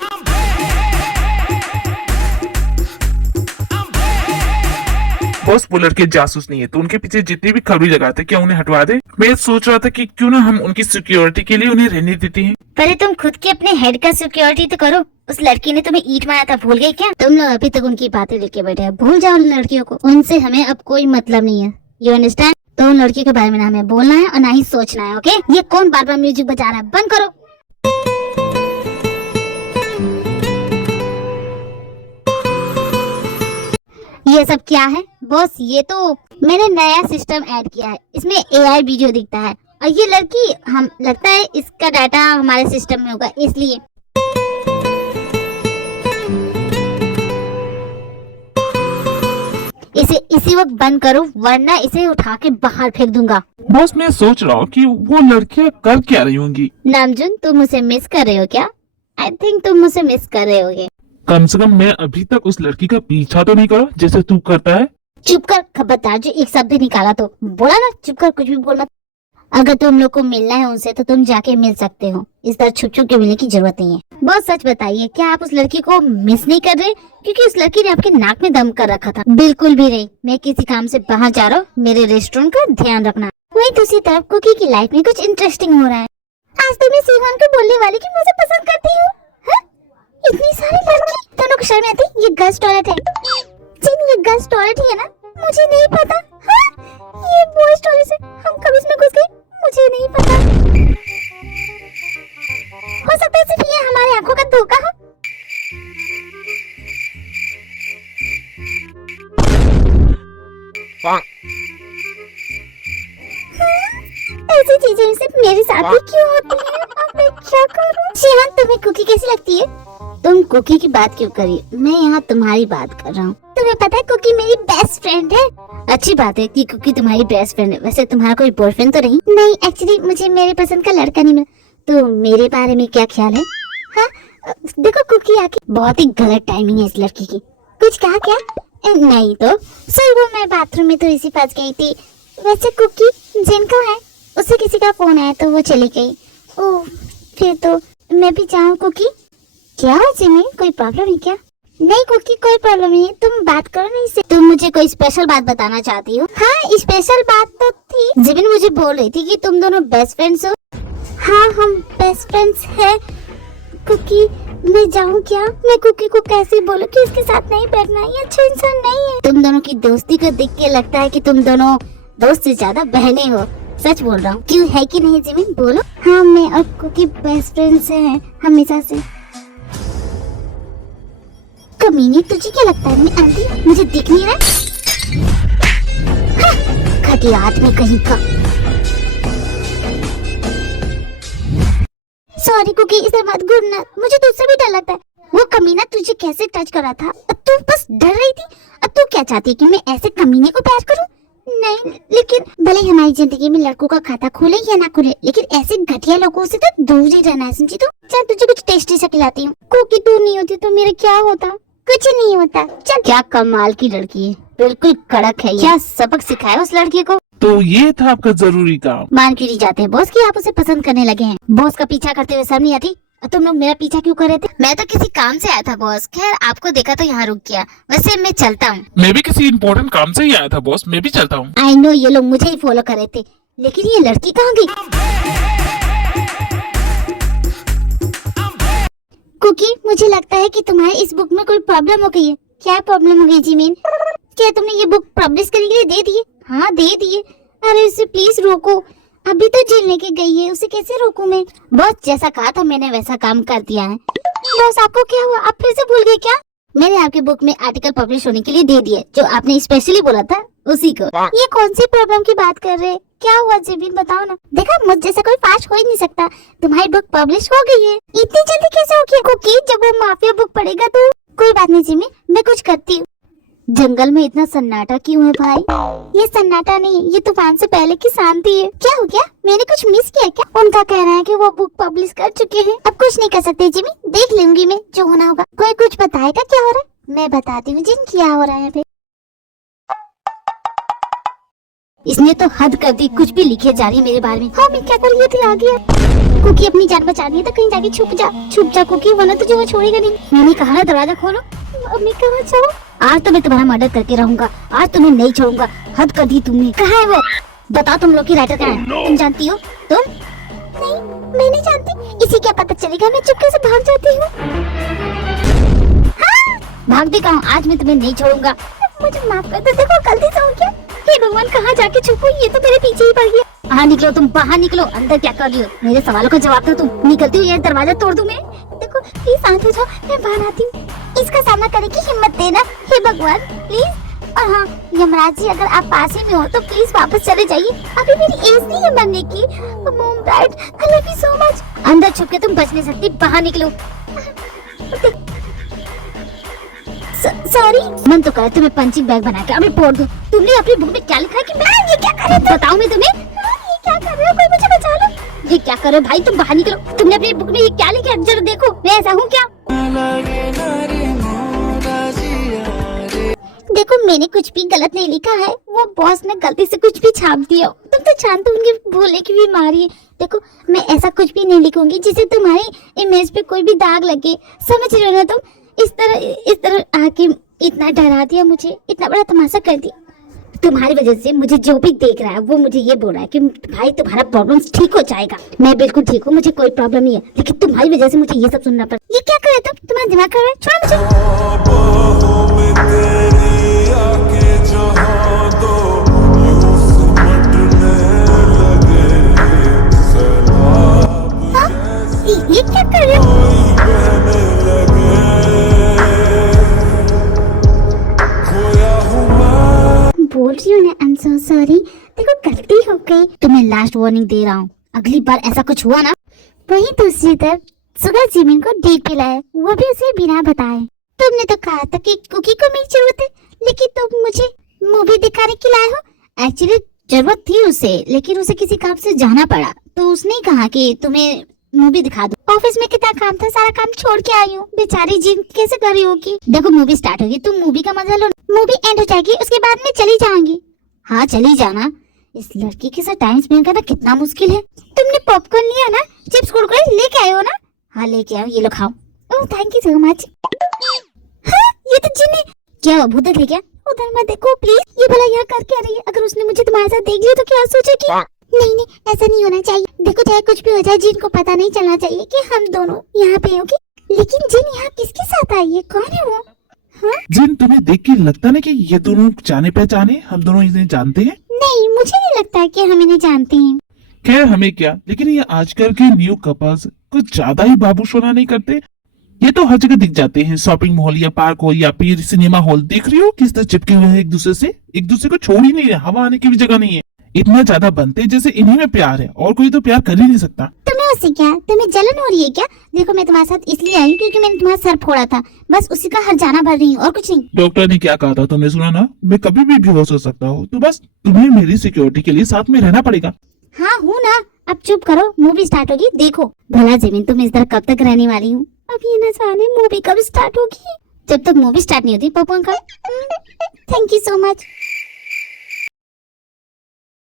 बॉस वो लड़के जासूस नहीं है, तो उनके पीछे जितनी भी खबरी लगाते क्या उन्हें हटवा दे। मैं सोच रहा था कि क्यों ना हम उनकी सिक्योरिटी के लिए उन्हें रहने देते हैं। पहले तुम खुद के अपने हेड का सिक्योरिटी तो करो। उस लड़की ने तुम्हें ईंट मारा था, भूल गए क्या? तुम लोग अभी तक उनकी बातें लेके बैठे हो। भूल जाओ उन लड़कियों को, उनसे हमें अब कोई मतलब नहीं है। You understand? तो उन लड़कियों के बारे में ना हमें बोलना है और ना ही सोचना है। ओके? ये कौन बार बार म्यूजिक बजा रहा है? बंद करो। ये सब क्या है बॉस? ये तो मैंने नया सिस्टम ऐड किया है, इसमें AI वीडियो दिखता है और ये लड़की, हम लगता है इसका डाटा हमारे सिस्टम में होगा, इसलिए। इसे इसी वक्त बंद करो वरना इसे उठा के बाहर फेंक दूंगा। बॉस मैं सोच रहा हूँ कि वो लड़कियाँ कर क्या रही होंगी। नामजुन, तुम मुझे मिस कर रहे हो क्या? आई थिंक तुम मुझे मिस कर रहे होगे। कम से कम मैं अभी तक उस लड़की का पीछा तो नहीं करा जैसे तू करता है। चुप कर खबरदार, जो एक शब्द निकाला तो बोला ना, चुप कर, कुछ भी बोल मत। अगर तुम लोग को मिलना है उनसे तो तुम जाके मिल सकते हो, इस तरह छुप छुप के मिलने की जरूरत नहीं है। बहुत सच बताइए, क्या आप उस लड़की को मिस नहीं कर रहे? क्योंकि उस लड़की ने आपके नाक में दम कर रखा था। बिल्कुल भी नहीं, मैं किसी काम से बाहर जा रहा हूँ, मेरे रेस्टोरेंट का ध्यान रखना। वहीं दूसरी तरफ कुकी की लाइफ में कुछ इंटरेस्टिंग हो रहा है। आज तो मैं सीवान को बोलने वाली कि मुझे पसंद करती हूँ। इतनी सारी लड़की, दोनों को शर्म आती? ये गर्ल्स टॉयलेट है जिन, ये गर्ल्स टॉयलेट ही है ना? मुझे नहीं पता। ये बॉयज टॉयलेट है, हम कब इसमें घुस गए मुझे नहीं पता। हो सकता है सिर्फ ये हमारे आंखों का धोखा हो। ऐसी चीजें सिर्फ मेरे साथ ही क्यों होती हैं? अब मैं क्या करूं? शिवान, तुम्हें कुकी कैसी लगती है? तुम कुकी की बात क्यों करी? मैं यहाँ तुम्हारी बात कर रहा हूँ। तुम्हें पता है कुकी मेरी बेस्ट फ्रेंड है। अच्छी बात है कि कुकी तुम्हारी बेस्ट फ्रेंड है। वैसे तुम्हारा कोई बॉयफ्रेंड तो नहीं? नहीं, एक्चुअली मुझे मेरे पसंद का लड़का नहीं मिला। तो मेरे बारे में क्या ख्याल है? हाँ, देखो कुकी आके बहुत ही गलत टाइमिंग है इस लड़की की। कुछ कहा क्या? नहीं तो सर, वो मैं बाथरूम में थोड़ी सी फंस गई थी। वैसे कुकी जिनको है उससे किसी का फोन आया तो वो चली गई। ओह, फिर तो मैं भी जाऊँ कुकी? क्या हो जिमी, कोई प्रॉब्लम है क्या? नहीं कुकी, कोई प्रॉब्लम नहीं है, तुम बात करो नहीं से। तुम मुझे कोई स्पेशल बात बताना चाहती हो? हाँ, स्पेशल बात तो थी। जिमिन मुझे बोल रही थी कि तुम दोनों बेस्ट फ्रेंड्स हो। हाँ, हम बेस्ट फ्रेंड्स हैं। कुकी, मैं जाऊँ क्या? मैं कुकी को कैसे बोलूँ कि उसके साथ नहीं बैठना, ये अच्छा इंसान नहीं है। तुम दोनों की दोस्ती को देख के लगता है कि तुम दोनों दोस्त से ज्यादा बहनें हो। सच बोल रहा हूँ, क्यों है कि नहीं जिमिन, बोलो। हाँ, मैं और कुकी बेस्ट फ्रेंड्स हैं हमेशा से। कमीनी, तुझे क्या लगता है मैं आंटी मुझे दिख नहीं रहा? घटिया आदमी कहीं का। सॉरी कुकी, इसे मत घूरना, मुझे तुझसे भी डर लगता है। वो कमीना तुझे कैसे टच कर रहा था? अब तू बस डर रही थी। अब तू क्या चाहती है कि मैं ऐसे कमीने को प्यार करूं? नहीं, लेकिन भले हमारी जिंदगी में लड़कों का खाता खुले या ना खुले, लेकिन ऐसे घटिया लोगों से तो दूर ही रहना है, समझी? तो चल तुझे कुछ टेस्टी सा खिलाती हूँ। कुकी तू नहीं होती तो मेरा क्या होता? कुछ नहीं होता। चल। क्या कमाल की लड़की है, बिल्कुल कड़क है। क्या सबक सिखाया उस लड़की को? तो ये था आपका जरूरी काम। मान क्यों नहीं जाते बॉस कि आप उसे पसंद करने लगे हैं? बॉस का पीछा करते हुए शर्म नहीं आती? तुम लोग मेरा पीछा क्यों कर रहे थे? मैं तो किसी काम से आया था बॉस। खैर, आपको देखा तो यहाँ रुक गया। वैसे मैं चलता हूँ। मैं भी किसी इम्पोर्टेंट काम से ही आया था बॉस, मैं भी चलता हूँ। आई नो, ये लोग मुझे ही फॉलो कर रहे थे, लेकिन ये लड़की कहाँ गई? कुकी, मुझे लगता है कि तुम्हारे इस बुक में कोई प्रॉब्लम हो गई है। क्या प्रॉब्लम हो गई जिमिन? क्या तुमने ये बुक पब्लिश करने के लिए दे दिए? हाँ, दे दिए। अरे उसे प्लीज रोको, अभी तो जेल लेके गई है, उसे कैसे रोकूं मैं? बॉस, जैसा कहा था मैंने वैसा काम कर दिया है। बॉस, आपको क्या हुआ? आप फिर से भूल गए क्या? मैंने आपके बुक में आर्टिकल पब्लिश होने के लिए दे दिए, जो आपने स्पेशली बोला था उसी को। ये कौन सी प्रॉब्लम की बात कर रहे? क्या हुआ जिमिन, बताओ ना। देखा, मुझ जैसा कोई फास्ट हो ही नहीं सकता। तुम्हारी बुक पब्लिश हो गई है। इतनी जल्दी कैसे हो गई कुकी? जब वो माफिया बुक पढ़ेगा तो। कोई बात नहीं जिमिन, मैं कुछ करती हूँ। जंगल में इतना सन्नाटा क्यों है भाई? ये सन्नाटा नहीं, ये तूफान से पहले की शांति है। क्या हो गया? मैंने कुछ मिस किया क्या? उनका कहना है कि वो बुक पब्लिश कर चुके हैं। अब कुछ नहीं कर सकते जिमी, देख लूंगी मैं जो होना होगा। कोई कुछ बताएगा क्या हो रहा है? मैं बताती हूँ जिन क्या हो रहा है। फिर इसने तो हद कर दी, कुछ भी लिखे जा रही है मेरे बारे में। हाँ, मैं क्या कर रही थी? आ गया। कुकी अपनी जान बचानी है तो कहीं जाके छुप जा कुकी, वरना तुझे वो छोड़ेगा नहीं। मैंने कहा ना दरवाजा खोलो। अम्मी कहाँ जाओ? आज तो मैं तुम्हारा मर्डर करके रहूंगा, आज तुम्हें नहीं छोड़ूंगा। हद कर दी तुमने। कहाँ है वो? बताओ तुम लोग की राइटर कहाँ है? तुम जानती हो? तुम? नहीं, मैं नहीं जानती। इसी क्या पता चलेगा, मैं चुपके से भाग जाती हूँ। हाँ, भागती कहाँ? आज मैं तुम्हें नहीं छोड़ूंगा। मुझे माफ कर दो, देखो गलती से हो गया। हे भगवान, कहाँ जाके छुपू? ये तो मेरे पीछे ही पड़ गया। बाहर निकलो तुम, बाहर निकलो। अंदर क्या कर रही हो? मेरे सवालों का जवाब दो तुम। निकलती हो या दरवाजा तोड़ दूं मैं? देखो प्लीज आंख जाओ, मैं बाहर आती हूँ। इसका सामना करने की हिम्मत देना हे भगवान प्लीज। और हाँ यमराज जी, अगर आप पास ही में हो तो प्लीज वापस चले जाइए, अभी मेरी एज नहीं है मरने की। Mom dad I love you so much. अंदर छुप के तुम बच नहीं सकती, बाहर निकलो। सॉरी। मन तो करे तुम्हें पंचिंग बैग बना के अभी फोड़ दूं। तुमने अपनी बुक में क्या लिखा है कि मैं ये क्या कर रहे थे? बताओ मैं तुम्हें। ये क्या कर रहे हो? कोई मुझे बचा लो। ये क्या कर रहे हो भाई? तुम बाहर निकलो। तुमने अपनी बुक में ये क्या लिखा है? जरा देखो, मैं ऐसा हूँ क्या? देखो मैंने कुछ भी गलत नहीं लिखा है, वो बॉस ने गलती से कुछ भी छाप दिया। तुम तो जानते हो उनकी भूलने की बीमारी है। देखो मैं ऐसा कुछ भी नहीं लिखूंगी जिससे तुम्हारी इमेज पे कोई भी दाग लगे, समझ रहे हो ना तुम? इस तरह आके इतना डरा दिया मुझे, इतना बड़ा तमाशा कर दिया। तुम्हारी वजह से मुझे जो भी देख रहा है वो मुझे ये बोल रहा है कि भाई तुम्हारा प्रॉब्लम्स ठीक हो जाएगा। मैं बिल्कुल ठीक हूँ, मुझे कोई प्रॉब्लम नहीं है, लेकिन तुम्हारी वजह से मुझे ये सब सुनना पड़ा। ये क्या कर रहे तुम? तुम्हारा दिमाग खराब है? छोड़ो मुझे। ये क्या कर रहे हो? बोल रही हूँ ना, आई एम सो सॉरी। देखो गलती हो गई, तुम्हें लास्ट वार्निंग दे रहा हूँ। अगली बार ऐसा कुछ हुआ ना। वहीं दूसरी तरफ सुबह जिमिन को डेट पे लाया, वो भी उसे बिना बताए। तुमने तो कहा था कि कुकी को मेरी जरूरत है, लेकिन तुम मुझे मूवी दिखाने के लाए हो। एक्चुअली जरूरत थी उसे, लेकिन उसे किसी काम से जाना पड़ा, तो उसने कहा कि तुम्हें मूवी दिखा दो। ऑफिस में कितना काम था, सारा काम छोड़ के आई हूँ। बेचारी जिन कैसे कर रही होगी। देखो मूवी स्टार्ट होगी, तुम मूवी का मजा लो। मूवी एंड हो जाएगी, उसके बाद में चली जाऊंगी। हाँ चली जाना। इस लड़की के साथ टाइम स्पेंड करना कितना मुश्किल है। तुमने पॉपकॉर्न लिया ना, चिप्स कुरकुरे लेके आए हो ना? हाँ लेके आओ, ये लो खाओ। Oh thank you so much. हाँ, ये तो जिन है। क्या हुआ, भूत देख लिया? उधर मत देखो प्लीज। ये भला यहाँ कर क्या रही है? अगर उसने मुझे तुम्हारे साथ देख लिया तो क्या सोचेगी? नहीं, ऐसा नहीं होना चाहिए। देखो चाहे कुछ भी हो जाए, जिन को पता नहीं चलना चाहिए कि हम दोनों यहाँ पे होंगे। लेकिन जिन यहाँ किसके साथ आई है? कौन है वो? हाँ? जिन तुम्हें देख के लगता ना कि ये दोनों जाने पहचाने, हम दोनों इन्हें जानते हैं? नहीं, मुझे नहीं लगता कि हम इन्हें जानते हैं। खैर हमें क्या, लेकिन ये आजकल के न्यू कपल्स कुछ ज्यादा ही बाबूशोना नहीं करते? ये तो हर जगह दिख जाते हैं, शॉपिंग मॉल या पार्क हो या फिर सिनेमा हॉल। देख रही हो किस तरह चिपके हुए हैं एक दूसरे को छोड़ ही नहीं रहे। हवा आने की भी जगह नहीं है। इतना ज्यादा बनते जैसे इन्हीं में प्यार है, और कोई तो प्यार कर ही नहीं सकता। तुम्हें उससे क्या? तुम्हें जलन हो रही है क्या? देखो मैं तुम्हारे साथ इसलिए आई क्योंकि मैंने तुम्हारा सर फोड़ा था, बस उसी का हर्जाना भर रही हूँ और कुछ नहीं। डॉक्टर ने क्या कहा था तुमने सुना ना? मैं कभी भी बेहोश हो सकता हूँ, तो बस तुम्हें मेरी सिक्योरिटी के लिए साथ में रहना पड़ेगा। हाँ हूँ ना। अब चुप करो, मूवी स्टार्ट होगी, देखो। भला जमीन तुम इस तरह कब तक रहने वाली हूँ? अब ये न जाने मूवी कब स्टार्ट होगी। जब तक मूवी स्टार्ट नहीं होती पॉपकॉर्न का। Thank you so much.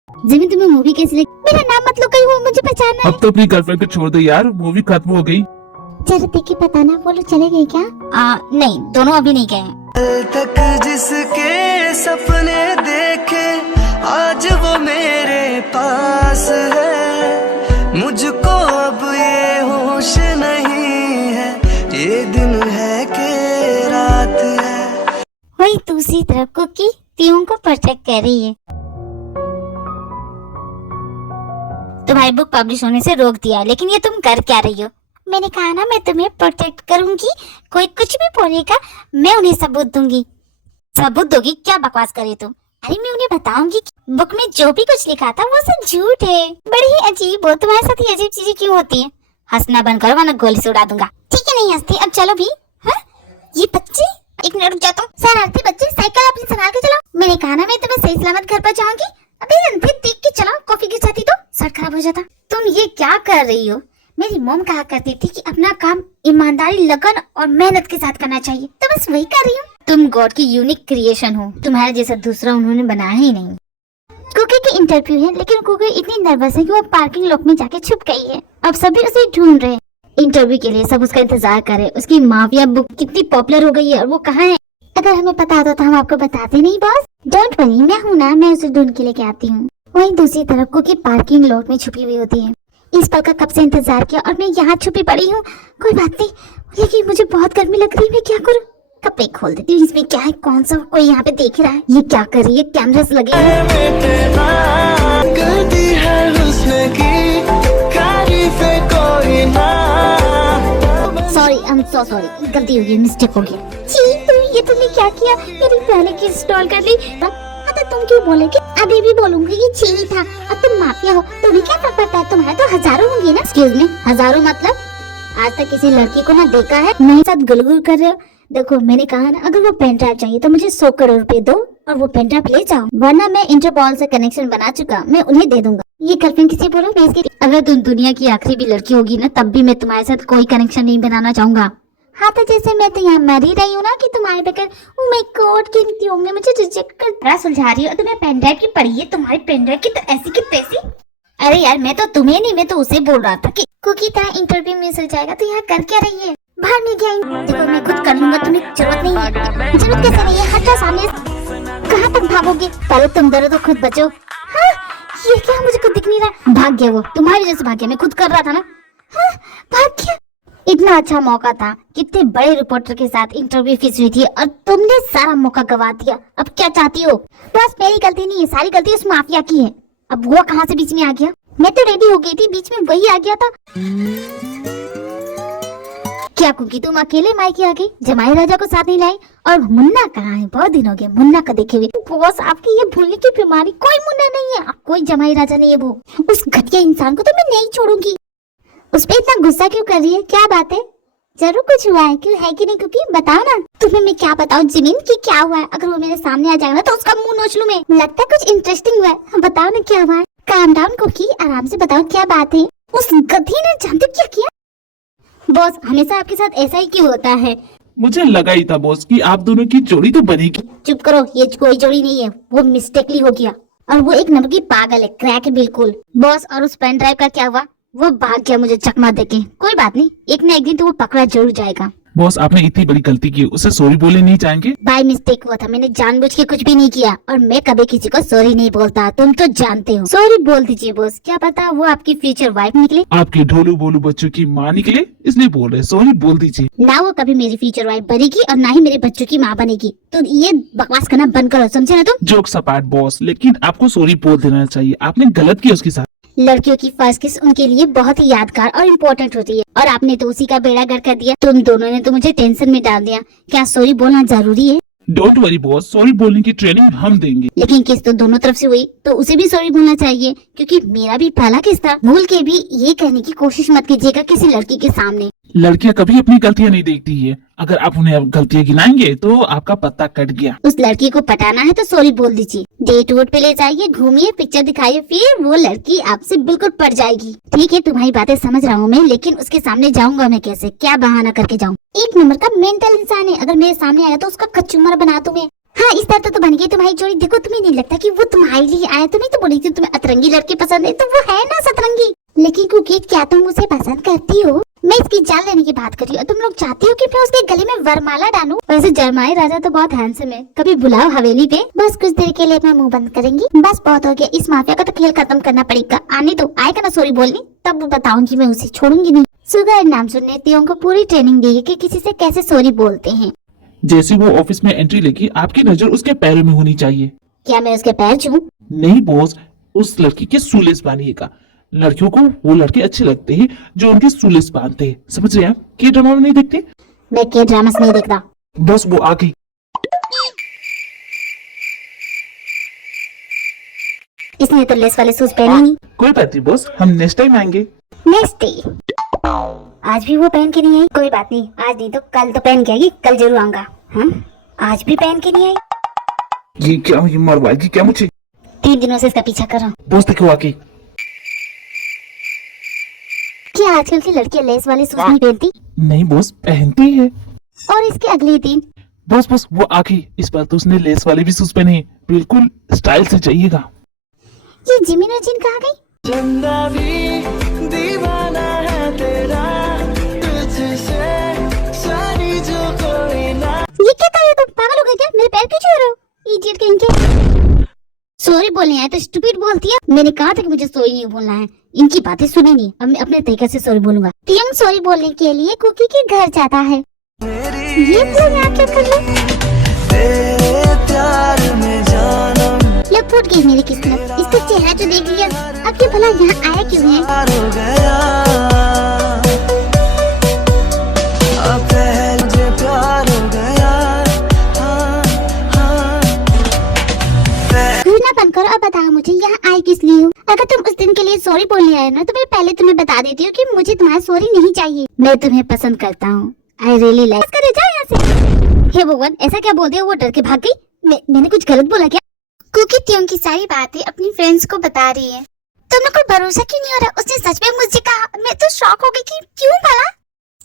Jimmy तुम्हें मूवी कैसी लगी? मेरा नाम मत लो, कहीं वो मुझे पहचानना है। अब तो अपनी गर्लफ्रेंड को छोड़ दे यार, मूवी खत्म हो गई। जरा देख के पता ना, वो लोग चले गए क्या? नहीं, दोनों अभी नहीं गए। कल तक जिसके सपने देखे आज वो मेरे पास है। मुझको अब ये होश नहीं है, ये दिन है कि रात है। वही दूसरी तरफ कुकी तियों को प्रोटेक्ट कर रही है। तुम्हारी बुक पब्लिश होने से रोक दिया, लेकिन ये तुम कर क्या रही हो? मैंने कहा ना मैं तुम्हें प्रोटेक्ट करूंगी। कोई कुछ भी बोलेगा मैं उन्हें सबूत दूंगी। सबूत दोगी? क्या बकवास करे तुम? अरे मैं उन्हें बताऊंगी कि बुक में जो भी कुछ लिखा था वो सब झूठ है। बड़ी ही अजीब हो, तुम्हारे साथ ही अजीब चीजें क्यों होती हैं? हंसना बंद करो वरना गोली से उड़ा दूंगा। ठीक है नहीं हंसती, अब चलो भी। हाँ? ये बच्चे, एक मिनट रुक जाता हूँ। शरारती बच्चे, साइकिल अपनी संभाल के चलाओ। मैंने कहा ना मैं तुम्हें सही सलामत घर पहुंचाऊंगी। अबे अंधे देख के चलाओ, कॉफी गिर जाती तो सर खराब हो जाता। तुम ये क्या कर रही हो? मेरी मॉम कहा करती थी कि अपना काम ईमानदारी, लगन और मेहनत के साथ करना चाहिए, तो बस वही कर रही हूँ। तुम गॉड की यूनिक क्रिएशन हो, तुम्हारे जैसा दूसरा उन्होंने बनाया ही नहीं। कुकी की इंटरव्यू है, लेकिन कुकी इतनी नर्वस है कि वो पार्किंग लॉट में जाके छुप गई है। अब सभी उसे ढूंढ रहे हैं। इंटरव्यू के लिए सब उसका इंतजार कर रहे हैं। उसकी माफिया बुक कितनी पॉपुलर हो गई है और वो कहाँ है। अगर हमें पता होता तो हम आपको बताते नहीं बॉस। डोंट वरी, मैं हूँ ना, मैं उसे ढूंढ के लेके आती हूँ। वहीं दूसरी तरफ कुकी पार्किंग लॉट में छुपी हुई होती है। इस पल का कब से इंतजार किया और मैं यहाँ छुपी पड़ी हूँ। कोई बात नहीं, लेकिन मुझे बहुत गर्मी लग रही है, मैं क्या करूँ। कपड़े खोल देती हूँ। इसमें क्या है, कौन सा कोई यहाँ पे देख रहा है। ये क्या कर रही है, कैमरास लगे हैं। करती है हुस्न की तारीफें कोई ना। Sorry, I am so sorry, गलती हो गई, मिस्टेक हो गई। ये तुमने क्या किया, मेरी पहले की इंस्टॉल कर ली। तो तुम क्यों बोलोगे, अभी भी बोलूंगी ये छी था। अब तुम माफिया हो, तुम्हें क्या फर्क पड़ता है, तुम्हारे तो हजारों होंगे ना। एक्सक्यूज मी, हजारों मतलब आज तक किसी लड़की को ना देखा है। मेरे साथ गुलगुल कर रहे हो। देखो मैंने कहा ना, अगर वो पेन ड्राइव चाहिए तो मुझे 100 करोड़ रुपए दो और वो पेन ड्राइव ले जाओ, वरना मैं इंटरपोल से कनेक्शन बना चुका, मैं उन्हें दे दूंगा। ये गर्लफ्रेंड किसी बोलो, मैं इसकी अगर तुम दुनिया की आखिरी भी लड़की होगी ना, तब भी मैं तुम्हारे साथ कोई कनेक्शन नहीं बनाना चाहूंगा। हाँ तो जैसे मैं तो यहाँ मर ही रही हूँ ना कि तुम्हारे बगैर। ओ माय गॉड, कीमती होंगे, मुझे रिजेक्ट कर बड़ा सुलझा रही हो। तुम्हें पेन ड्राइव की पड़ी है, तुम्हारी पेन ड्राइव की तो ऐसी की तैसी। अरे यार, मैं तो तुम्हें नहीं, मैं तो उसे बोल रहा था कि कुकी तरह इंटरव्यू मिस हो जाएगा, तो यहाँ कर क्या रही है। बाहर नहीं गया, देखो मैं खुद कर लूंगा, तुम्हें जरूरत नहीं है। जरूरत कैसे नहीं है, हटो सामने। कहाँ तक भागोगे, पहले तुम डरो तो खुद बचो। हाँ, ये क्या, मुझे खुद दिख नहीं रहा। भाग गया वो, तुम्हारी वजह से भाग गया, मैं खुद कर रहा था ना। हाँ, भाग गया। इतना अच्छा मौका था, कितने बड़े रिपोर्टर के साथ इंटरव्यू फिक्स हुई थी और तुमने सारा मौका गवा दिया। अब क्या चाहती हो। बस मेरी गलती नहीं है, सारी गलती उस माफिया की है। अब वो कहाँ से बीच में आ गया। मैं तो रेडी हो गई थी, बीच में वही आ गया था। क्या कुकी तुम अकेले मायके आ गई, जमाई राजा को साथ नहीं लाई। और मुन्ना कहाँ है, बहुत दिन हो गए मुन्ना का देखे हुए। बॉस आपकी ये भूलने की बीमारी, कोई मुन्ना नहीं है, कोई जमाई राजा नहीं है। वो उस घटिया इंसान को तो मैं नहीं छोड़ूंगी। उस पे इतना गुस्सा क्यों कर रही है, क्या बात है। जरूर कुछ हुआ है, क्यों है कि नहीं, क्योंकि बताओ ना। तुम्हें मैं क्या बताऊं जिमिन की क्या हुआ है। अगर वो मेरे सामने आ जाएगा ना तो उसका मुंह नोच लूं मैं। लगता है कुछ इंटरेस्टिंग हुआ है, बताओ ना क्या हुआ है। काम डाउन कुकी, आराम से बताओ क्या बात है। उस गधी ने जानते क्या किया। बॉस हमेशा आपके साथ ऐसा ही क्यों होता है। मुझे लगा ही था बॉस कि आप दोनों की जोड़ी तो बनेगी। चुप करो, ये कोई जोड़ी नहीं है, वो मिस्टेकली हो गया। और वो एक नंबर की पागल है, क्रैक है बिल्कुल। बॉस और उस पेन ड्राइव का क्या हुआ। वो भाग गया मुझे चकमा देके। कोई बात नहीं, एक ना एक दिन तो वो पकड़ा जरूर जाएगा। बॉस आपने इतनी बड़ी गलती की, उसे सॉरी बोले नहीं चाहेंगे। बाय मिस्टेक हुआ था, मैंने जानबूझ के कुछ भी नहीं किया और मैं कभी किसी को सॉरी नहीं बोलता, तुम तो जानते हो। सॉरी बोल दीजिए बॉस, क्या पता वो आपकी फ्यूचर वाइफ निकले। आपके ढोलू बोलू बच्चों की माँ निकले, इसलिए बोल रहे, सॉरी बोल दीजिए। ना वो कभी मेरी फ्यूचर वाइफ बनेगी और ना ही मेरे बच्चों की माँ बनेगी। तो ये बकवास करना बंद करो, समझे ना तुम। जोक सपाट बॉस, लेकिन आपको सॉरी बोल देना चाहिए, आपने गलत किया उसके साथ। लड़कियों की फर्स्ट किस उनके लिए बहुत ही यादगार और इम्पोर्टेंट होती है, और आपने तो उसी का बेड़ा गर्क कर दिया। तुम दोनों ने तो मुझे टेंशन में डाल दिया। क्या सॉरी बोलना जरूरी है। डोंट वरी बॉस, सॉरी बोलने की ट्रेनिंग हम देंगे। लेकिन किस तो दोनों तरफ से हुई, तो उसे भी सॉरी बोलना चाहिए, क्योंकि मेरा भी पहला किस था। भूल के भी ये कहने की कोशिश मत कीजिएगा किसी लड़की के सामने। लड़कियां कभी अपनी गलतियां नहीं देखती है, अगर आप उन्हें अब गलतियां गिनाएंगे तो आपका पत्ता कट गया। उस लड़की को पटाना है तो सॉरी बोल दीजिए। डेट वोट पे ले जाइए, घूमिए, पिक्चर दिखाइए, फिर वो लड़की आपसे बिल्कुल पट जाएगी। ठीक है, तुम्हारी बातें समझ रहा हूँ मैं, लेकिन उसके सामने जाऊंगा मैं कैसे, क्या बहाना करके जाऊँ। एक नंबर का मेंटल इंसान है, अगर मेरे सामने आया तो उसका कचूमर बना दूं मैं। हाँ, इस तरह तो बन गई तुम्हारी जोड़ी। देखो तुम्हें नहीं लगता कि वो तुम्हारे लिए आया। तुम्हें तो बोली थी तुम्हें अतरंगी लड़के पसंद है, तो वो है ना सतरंगी। लेकिन कुकी क्या तुम उसे पसंद करती हो। मैं इसकी जान लेने की बात कर रही हूँ। तुम लोग चाहती हो कि मैं उसके गले में वरमाला डालूं। वैसे जरमाई राजा तो बहुत हैंडसम है, कभी बुलाओ हवेली पे। बस कुछ देर के लिए मैं मुंह बंद करेंगी। बस बहुत हो गया, इस माफिया का तो खेल खत्म करना पड़ेगा। आने तो आएगा ना सॉरी बोलने, तब बताऊंगी मैं उसे, छोड़ूंगी नहीं। सुगर नाम सुनने तियों को पूरी ट्रेनिंग दी है कि किसी से कैसे सॉरी बोलते हैं। जैसे वो ऑफिस में एंट्री लेगी, आपकी नजर उसके पैरों में होनी चाहिए। क्या मैं उसके पैर छूऊं? नहीं बॉस, उस लड़की के सुलेस बांधिएगा। लड़कियों को वो लड़के अच्छे लगते हैं जो उनके सुलेस बांधते हैं, समझ रहे हैं। के ड्रामा में नहीं देखते। मैं के ड्रामास नहीं देखता। बस वो आ गई। इसने तो लेस वाले शूज पहने नहीं। कोई बात नहीं बॉस, हम नेक्स्ट टाइम आएंगे। Next day. आज भी वो पहन के नहीं आई। कोई बात नहीं, आज नहीं तो कल तो पहन के आएगी, कल जरूर आऊंगा। हाँ, आज भी पहन के नहीं आई। ये क्या, ये मरवाएगी क्या मुझे। 3 दिनों से इसका पीछा कर रहा हूँ। बॉस देखो आके। क्या आजकल की लड़कियां लेस वाले शूज नहीं पहनती? नहीं बॉस, पहनती है। और इसके अगले दिन बस वो आ गई। इस बार तो उसने लेस वाले भी शूज पहने हैं, बिल्कुल स्टाइल से चाहिएगा। ये जिमिन और जिन कहाँ गई? चंदा भी दीवाना है तेरा, तुझसे सारी जो कोई ना। ये क्या कर रहे हो तुम? पागल हो गए क्या? मेरे पैर क्यों छू रहे हो? इडियट कहीं के। सॉरी बोलने आए तो स्टूपिड बोलती है। मैंने कहा था कि मुझे सॉरी नहीं बोलना है। इनकी बातें सुनी नहीं। अब मैं अपने तरीके से सॉरी बोलूंगा। टियोंग सॉरी बोलने के लिए कुकी के घर जाता है। ये लोग यहाँ क्या कर रहे हैं? तेरे प्यार में जानम ये फूट गई मेरी किस्मत। इसका चेहरा जो देख लिया। अब ये भला यहाँ आया क्यों है? हो गया, अब पहले मुझे प्यार हो गया। हाँ, हाँ, घूरना बंद करो। अब बताओ मुझे यहाँ आए किस लिए हो? अगर तुम उस दिन के लिए सॉरी बोलने आए ना तो मैं पहले तुम्हें बता देती हूँ कि मुझे तुम्हारा सॉरी नहीं चाहिए। मैं तुम्हें पसंद करता हूँ। I really like. करे जाओ यहाँ से। हे भगवान, ऐसा क्या बोल दिया? वो डर के भाग गई। मैंने कुछ गलत बोला क्या? कुकी टियोंग की सारी बातें अपनी फ्रेंड्स को बता रही है। तुम्हें कोई भरोसा क्यों नहीं हो रहा? उसने सच में मुझे कहा। मैं तो शॉक हो गई कि क्यों भला?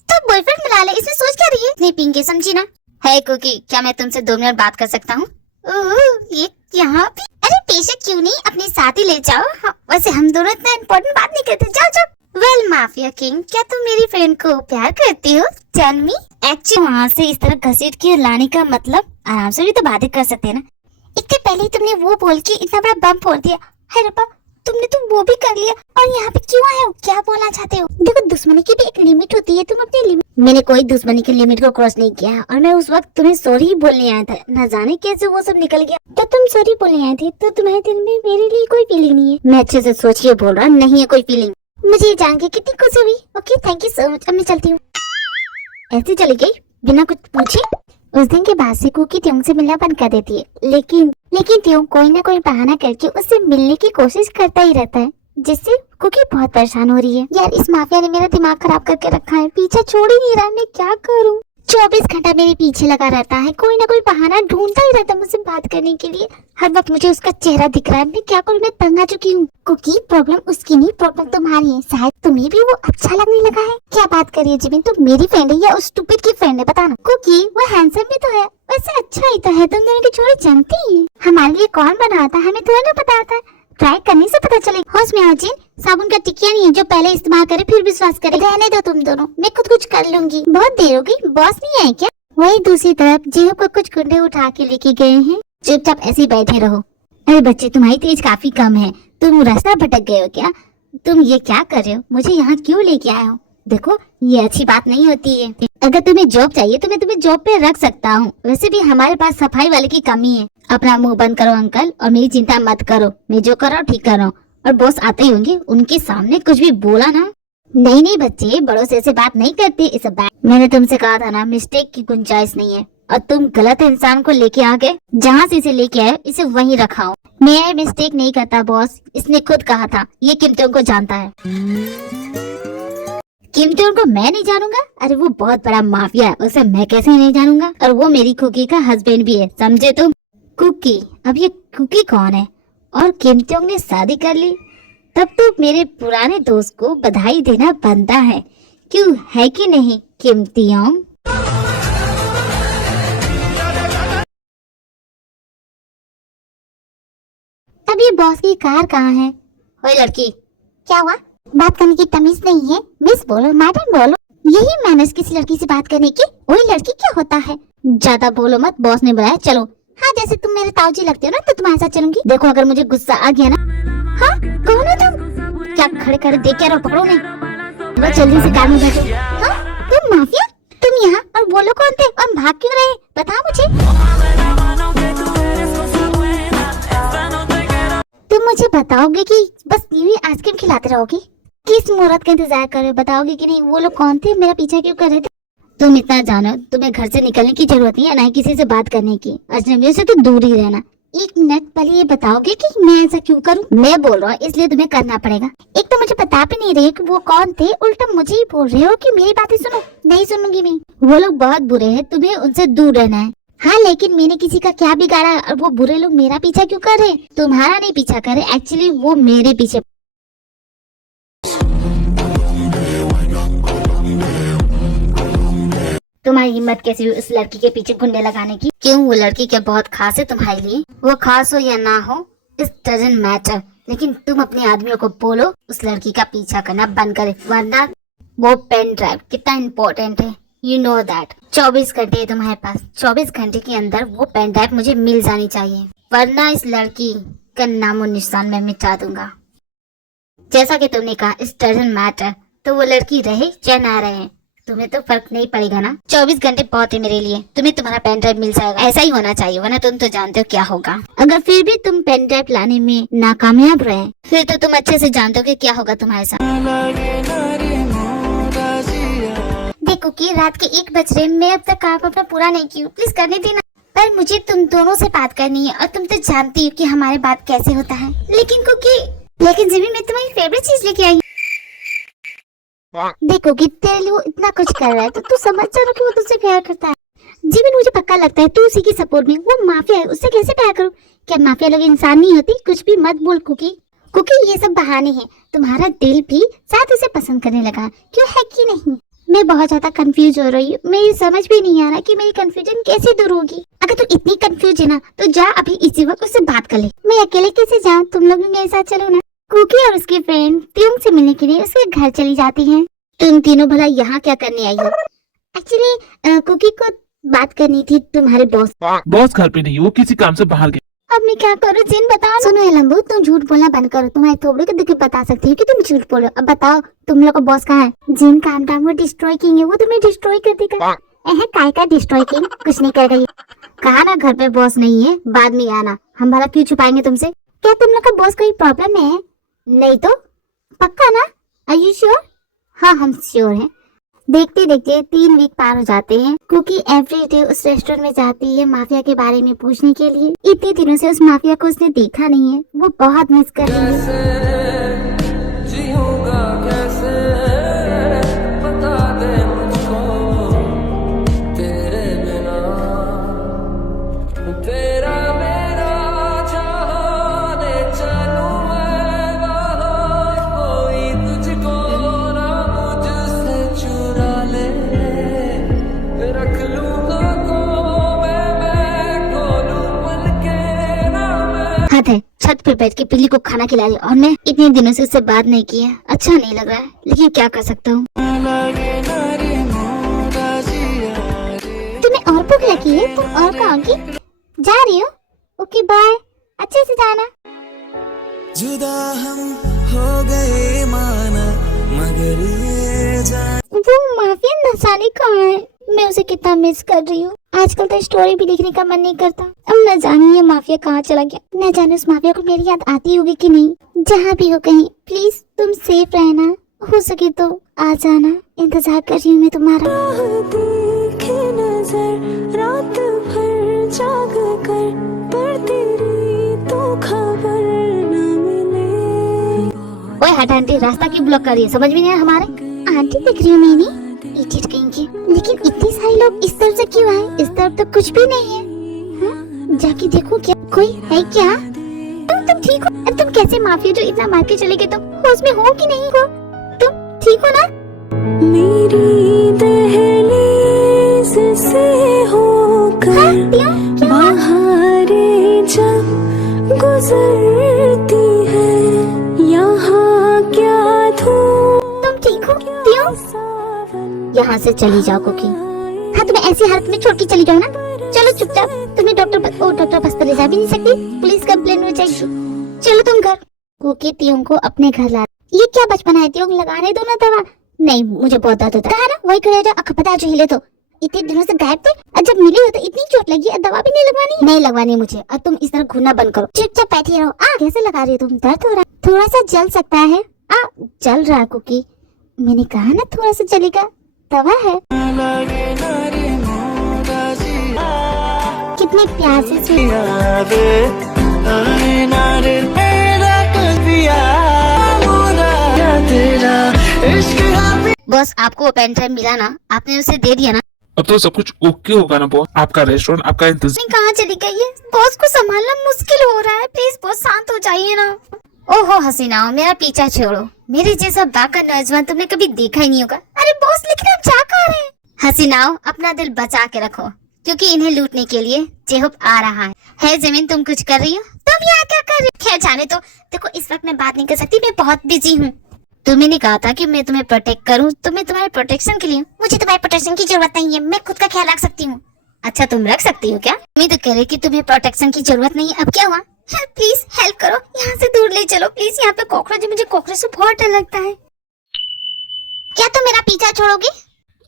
तो बॉयफ्रेंड मिला ले। इसमें सोच क्या रही है? नहीं पिंकी, समझी ना? है कुकी, क्या मैं तुमसे 2 मिनट बात कर सकता हूँ? ये यहाँ भी? अरे बेशक क्यों नहीं, अपने साथ ही ले जाओ। हाँ, वैसे हम दोनों इतना इम्पोर्टेंट बात नहीं करते। जाओ जाओ। वेल माफिया किंग, क्या तुम मेरी फ्रेंड को प्यार करती हो? Tell me. एक्चुअली वहाँ से इस तरह घसीट के लाने का मतलब आराम से भी तो बातें कर सकते हैं ना। इतने पहले ही तुमने वो बोल के इतना बड़ा बम फोड़ दिया। है रब्बा, तुमने तो वो भी कर लिया और यहाँ पे क्यों आए हो? क्या बोलना चाहते हो? देखो, दुश्मनी की भी एक लिमिट होती है। तुम अपनी लिमिट। मैंने कोई दुश्मनी की लिमिट को क्रॉस नहीं किया और मैं उस वक्त तुम्हें सॉरी बोलने आया था। न जाने कैसे वो सब निकल गया। तो तुम सॉरी बोलने आए थे तो तुम्हारे दिल में मेरे लिए कोई फीलिंग नहीं है? मैं अच्छे से सोच के बोल रहा, नहीं है कोई फीलिंग। मुझे ये जान के कितनी खुशी हुई। Okay, thank you so much. अब मैं चलती हूँ। ऐसे चली गई बिना कुछ पूछे। उस दिन के बाद से कुकी टियोंग से मिलना बंद कर देती है। लेकिन टियोंग कोई ना कोई बहाना करके उससे मिलने की कोशिश करता ही रहता है, जिससे कुकी बहुत परेशान हो रही है। यार, इस माफिया ने मेरा दिमाग खराब करके रखा है। पीछे छोड़ ही नहीं रहा। मैं क्या करूं? 24 घंटा मेरे पीछे लगा रहता है। कोई ना कोई बहाना ढूंढता ही रहता है मुझसे बात करने के लिए। हर वक्त मुझे उसका चेहरा दिख रहा है। मैं क्या करूं? मैं तंग आ चुकी हूँ। कुकी, प्रॉब्लम उसकी नहीं, प्रॉब्लम तुम्हारी है। शायद तुम्हें भी वो अच्छा लगने लगा है। क्या बात कर रही है जिमिन? तुम मेरी फ्रेंड है या उस स्टूपिड की फ्रेंड है? बताना। कुकी, वो हैंडसम भी तो है, वैसे अच्छा ही तो है। तुम दोनों की जोड़ी जमती है। हमारे लिए कौन बनाता है? हमें थोड़ा ना पता था। ट्राई करने से पता चलेगा। होश में आओ जिन। साबुन का टिकिया नहीं है जो पहले इस्तेमाल करे फिर विश्वास करे। रहने दो तुम दोनों, मैं खुद कुछ कर लूंगी। बहुत देर हो गई। बॉस नहीं आए क्या? वही दूसरी तरफ जेहू को कुछ गुंडे उठा के लेके गए हैं। चुपचाप ऐसे ही बैठे रहो। अरे बच्चे, तुम्हारी तेज काफी कम है। तुम रास्ता भटक गए हो क्या? तुम ये क्या कर रहे हो? मुझे यहाँ क्यों लेके आए हो? देखो, ये अच्छी बात नहीं होती है। अगर तुम्हें जॉब चाहिए तो मैं तुम्हें जॉब पे रख सकता हूँ। वैसे भी हमारे पास सफाई वाले की कमी है। अपना मुंह बंद करो अंकल और मेरी चिंता मत करो। मैं जो कर रहा हूँ ठीक कर रहा हूँ। और बॉस आते ही होंगे, उनके सामने कुछ भी बोला ना। नहीं बच्चे, बड़ों से ऐसे बात नहीं करते। इस बात मैंने तुमसे कहा था ना, मिस्टेक की गुंजाइश नहीं है। और तुम गलत इंसान को लेके आ गए। जहाँ से इसे लेके आए इसे वहीं रखाओ। मैं मिस्टेक नहीं करता बॉस, इसने खुद कहा था। ये किम टियोंग को जानता है। किम टियोंग को मैं नहीं जानूंगा? अरे वो बहुत बड़ा माफिया है, उसे मैं कैसे नहीं जानूंगा? और वो मेरी कुकी का हस्बैंड भी है, समझे तुम? कुकी, अब ये कुकी कौन है? और किम टियोंग ने शादी कर ली, तब तो मेरे पुराने दोस्त को बधाई देना बनता है, क्यों है कि नहीं किम टियोंग? अब ये बॉस की कार कहाँ है? ओए लड़की, क्या हुआ? बात करने की तमीज नहीं है? मिस बोलो, मैडम बोलो। यही मैनर्स किसी लड़की से बात करने की? ओए लड़की क्या होता है? ज्यादा बोलो मत, बॉस ने बुलाया। चलो। हाँ, जैसे तुम मेरे ताऊजी लगते हो ना, तो तुम्हारे साथ चलूंगी। देखो, अगर मुझे गुस्सा आ गया ना। हाँ, कौन हो तुम? क्या खड़े खड़े देख क्या रहो? पकड़ो नहीं। बस जल्दी से कार में बैठो। हाँ, तुम माफिया? तुम यहाँ? और वो लोग कौन थे और भाग क्यों रहे? बताओ मुझे। तुम मुझे बताओगे कि बस यूं ही आइसक्रीम खिलाते रहोगे? किस मुहूर्त का इंतजार कर रहे हो? बताओगे कि नहीं? वो लोग कौन थे? मेरा पीछा क्यों कर रहे थे? तुम इतना जानो, तुम्हें घर से निकलने की जरूरत नहीं है, ना ही किसी से बात करने की। अजनबियों से तो दूर ही रहना। 1 मिनट पहले ये बताओगे कि मैं ऐसा क्यों करूं? मैं बोल रहा हूँ, इसलिए तुम्हें करना पड़ेगा। एक तो मुझे बता भी नहीं रहे कि वो कौन थे, उल्टा मुझे ही बोल रहे हो कि मेरी बातें सुनो। नहीं सुनूंगी मैं। वो लोग बहुत बुरे हैं, तुम्हें उनसे दूर रहना है। हाँ, लेकिन मैंने किसी का क्या बिगाड़ा? और वो बुरे लोग मेरा पीछा क्यों कर रहे? तुम्हारा नहीं पीछा कर रहे, एक्चुअली वो मेरे पीछे। तुम्हारी हिम्मत कैसी हुई उस लड़की के पीछे गुंडे लगाने की? क्यों, वो लड़की क्या बहुत खास है तुम्हारे लिए? वो खास हो या ना हो, इट डजंट मैटर। लेकिन तुम अपने आदमियों को बोलो उस लड़की का पीछा करना बंद करे, वरना वो पेन ड्राइव कितना इम्पोर्टेंट है, यू नो दैट। 24 घंटे है तुम्हारे पास, 24 घंटे के अंदर वो पेन ड्राइव मुझे मिल जानी चाहिए, वरना इस लड़की का नामो निशान मैं मिटा दूंगा। जैसा कि तुमने कहा इस डजंट मैटर, तो वो लड़की रहे चाहे ना रहे, तुम्हें तो फर्क नहीं पड़ेगा ना। 24 घंटे बहुत है मेरे लिए, तुम्हें तुम्हारा पेन ड्राइव मिल जाएगा, ऐसा ही होना चाहिए, वरना तुम तो जानते हो क्या होगा। अगर फिर भी तुम पेन ड्राइव लाने में नाकामयाब रहे, फिर तो तुम अच्छे से जानते हो कि क्या होगा तुम्हारे साथ। देखो कि रात के 1 बज रहे, मैं अब तक काम अपना पूरा नहीं की हूँ, प्लीज करने देना। पर मुझे तुम दोनों से बात करनी है, और तुम तो जानती हो कि हमारी बात कैसे होता है। लेकिन जिमी, मैं तुम्हारी फेवरेट चीज लेके आई। देखो कि तेरे लिए वो इतना कुछ कर रहा है, तो तू समझ जाओ कि वो तुझसे प्यार करता है। जिमी, मुझे पक्का लगता है तू उसी की सपोर्ट में, वो माफिया है, उससे कैसे प्यार करूं? क्या माफिया लोग इंसान नहीं होती? कुछ भी मत बोल कुकी। ये सब बहाने हैं, तुम्हारा दिल भी शायद उसे पसंद करने लगा, क्यों है कि नहीं? मैं बहुत ज्यादा कंफ्यूज हो रही हूँ, मेरी समझ भी नहीं आ रहा कि मेरी कंफ्यूजन कैसे दूर होगी। अगर तू इतनी कंफ्यूज है ना, तो जा अभी इसी वक्त उससे बात कर ले। मैं अकेले कैसे जाऊँ? तुम लोग भी मेरे साथ चलो ना। कुकी और उसकी फ्रेंड त्योंग से मिलने के लिए उसके घर चली जाती हैं। तुम तीनों भला यहाँ क्या करने आई हो? एक्चुअली कुकी को बात करनी थी तुम्हारे बॉस। बॉस घर पे नहीं, वो किसी काम से बाहर गए। अब मैं क्या करूँ? जिन बताओ। सुनो लंबू, तुम झूठ बोलना बंद करो, तुम्हारे थोबड़े को देख के बता सकती हूँ कि तुम झूठ बोलो। अब बताओ तुम लोग का बॉस कहाँ है? जिन काम टाइम वो डिस्ट्रॉय किंग है, वो तुम्हें डिस्ट्रॉय कर देगा। काय का डिस्ट्रॉय किंग? कुछ नहीं करेगा ये। कहा ना घर पे बॉस नहीं है, बाद में आना। हम भला क्यों छुपाएंगे तुमसे? क्या तुम लोग का बॉस कोई प्रॉब्लम है? नहीं तो पक्का ना? Are you sure? हाँ, हम श्योर हैं। देखते देखते 3 वीक पार हो जाते हैं। कुकी एवरीडे उस रेस्टोरेंट में जाती है माफिया के बारे में पूछने के लिए। इतने दिनों से उस माफिया को उसने देखा नहीं है, वो बहुत मिस कर रही है। छत पे बैठ के बिल्ली को खाना खिला रही, और मैं इतने दिनों से उससे बात नहीं की है। अच्छा नहीं लग रहा है, लेकिन क्या कर सकता हूँ। तुम्हें और भूख लगी है? तुम और खाओगी? जा रही हो? ओके बाय, अच्छे से जाना। जुदा हम हो गए माना, मगर ये वो माफिया नसानी कहाँ है? मैं उसे कितना मिस कर रही हूँ। आजकल तो स्टोरी भी लिखने का मन नहीं करता। अब न जाने ये माफिया कहाँ चला गया, न जाने उस माफिया को मेरी याद आती होगी कि नहीं। जहाँ भी हो कहीं, प्लीज तुम सेफ रहना, हो सके तो आ जाना, इंतजार कर रही हूँ मैं तुम्हारा। रात भर जाग कर, पर तेरी तो खबर न मिले। ओए हट आंटी, रास्ता क्यों ब्लॉक कर रही है? समझ में नहीं आया हमारे। आंटी दिख रही हूँ मैंने, इडियट कहेंगे। लेकिन इतने सारे लोग इस तरफ से क्यों आए? इस तरफ तो कुछ भी नहीं है। जाके देखो क्या कोई है क्या? तुम ठीक हो? तुम कैसे माफिया जो इतना मार के चले गए, तुम होश में हो कि नहीं हो? तुम ठीक हो ना? मेरी दहलीज से होकर बहारें जब गुजरती है, यहाँ क्या धूप। तुम ठीक हो? यहाँ से चली जाओ कुकी। हाँ, तुम्हें ऐसी हालत में छोड़ के चली जाओ ना। चलो चुपचाप, तुम्हें डॉक्टर पास तो ले जा भी नहीं सकती, पुलिस कंप्लेन हो जाएगी। चलो तुम घर। कुकी त्योंग को अपने घर ला। ये क्या बचपना है त्योंग, लगाने दो ना दवा। नहीं, मुझे बहुत दर्द होता है। कहा ना वही खड़े जाओ, अखपता जो हिले तो। इतने दिनों से गायब थे, और जब मिली हो तो इतनी चोट लगी, दवा भी नहीं लगवानी? नहीं लगवानी मुझे। और तुम इस तरह घूमना बंद करो, चुपचाप बैठी रहो। कैसे लगा रही हो तुम? दर्द हो रहा है? थोड़ा सा जल सकता है। जल रहा है कुकी, मैंने कहा ना थोड़ा सा जलेगा, दवा है। कितने प्यार से बॉस, आपको वो पेन ड्राइव मिला ना? आपने उसे दे दिया ना? अब तो सब कुछ ओके होगा ना बॉस? आपका रेस्टोरेंट, आपका इंतजार। कहाँ चली गई है? बॉस को संभालना मुश्किल हो रहा है, प्लीज बॉस शांत हो जाइए ना। ओहो हसीनाओ, मेरा पीछा छोड़ो। मेरे जैसा बाका नौजवान तुमने कभी देखा ही नहीं होगा। अरे बॉस, लेकिन आप जा कहाँ रहे हैं? हसीनाओ, अपना दिल बचा के रखो, क्योंकि इन्हें लूटने के लिए जेहूब आ रहा है। जिमिन, तुम कुछ कर रही हो? तुम तुम यहाँ क्या कर रही हो? खैर जाने तो देखो, इस वक्त मैं बात नहीं कर सकती, मैं बहुत बिजी हूँ। तुम्हें नहीं कहा था कि मैं तुम्हें प्रोटेक्ट करूँ, तो मैं तुम्हारे प्रोटेक्शन के लिए हूँ। मुझे तुम्हारे प्रोटेक्शन की जरूरत नहीं है, मैं खुद का ख्याल रख सकती हूँ। अच्छा तुम रख सकती हो क्या? मैं तो कह रही कि तुम्हें प्रोटेक्शन की जरूरत नहीं है। अब क्या हुआ? प्लीज हेल्प करो, यहाँ से दूर ले चलो प्लीज। यहाँ पे कॉकरोच है, मुझे कॉकरोच से बहुत डर लगता है। क्या तुम मेरा पीछा छोड़ोगे?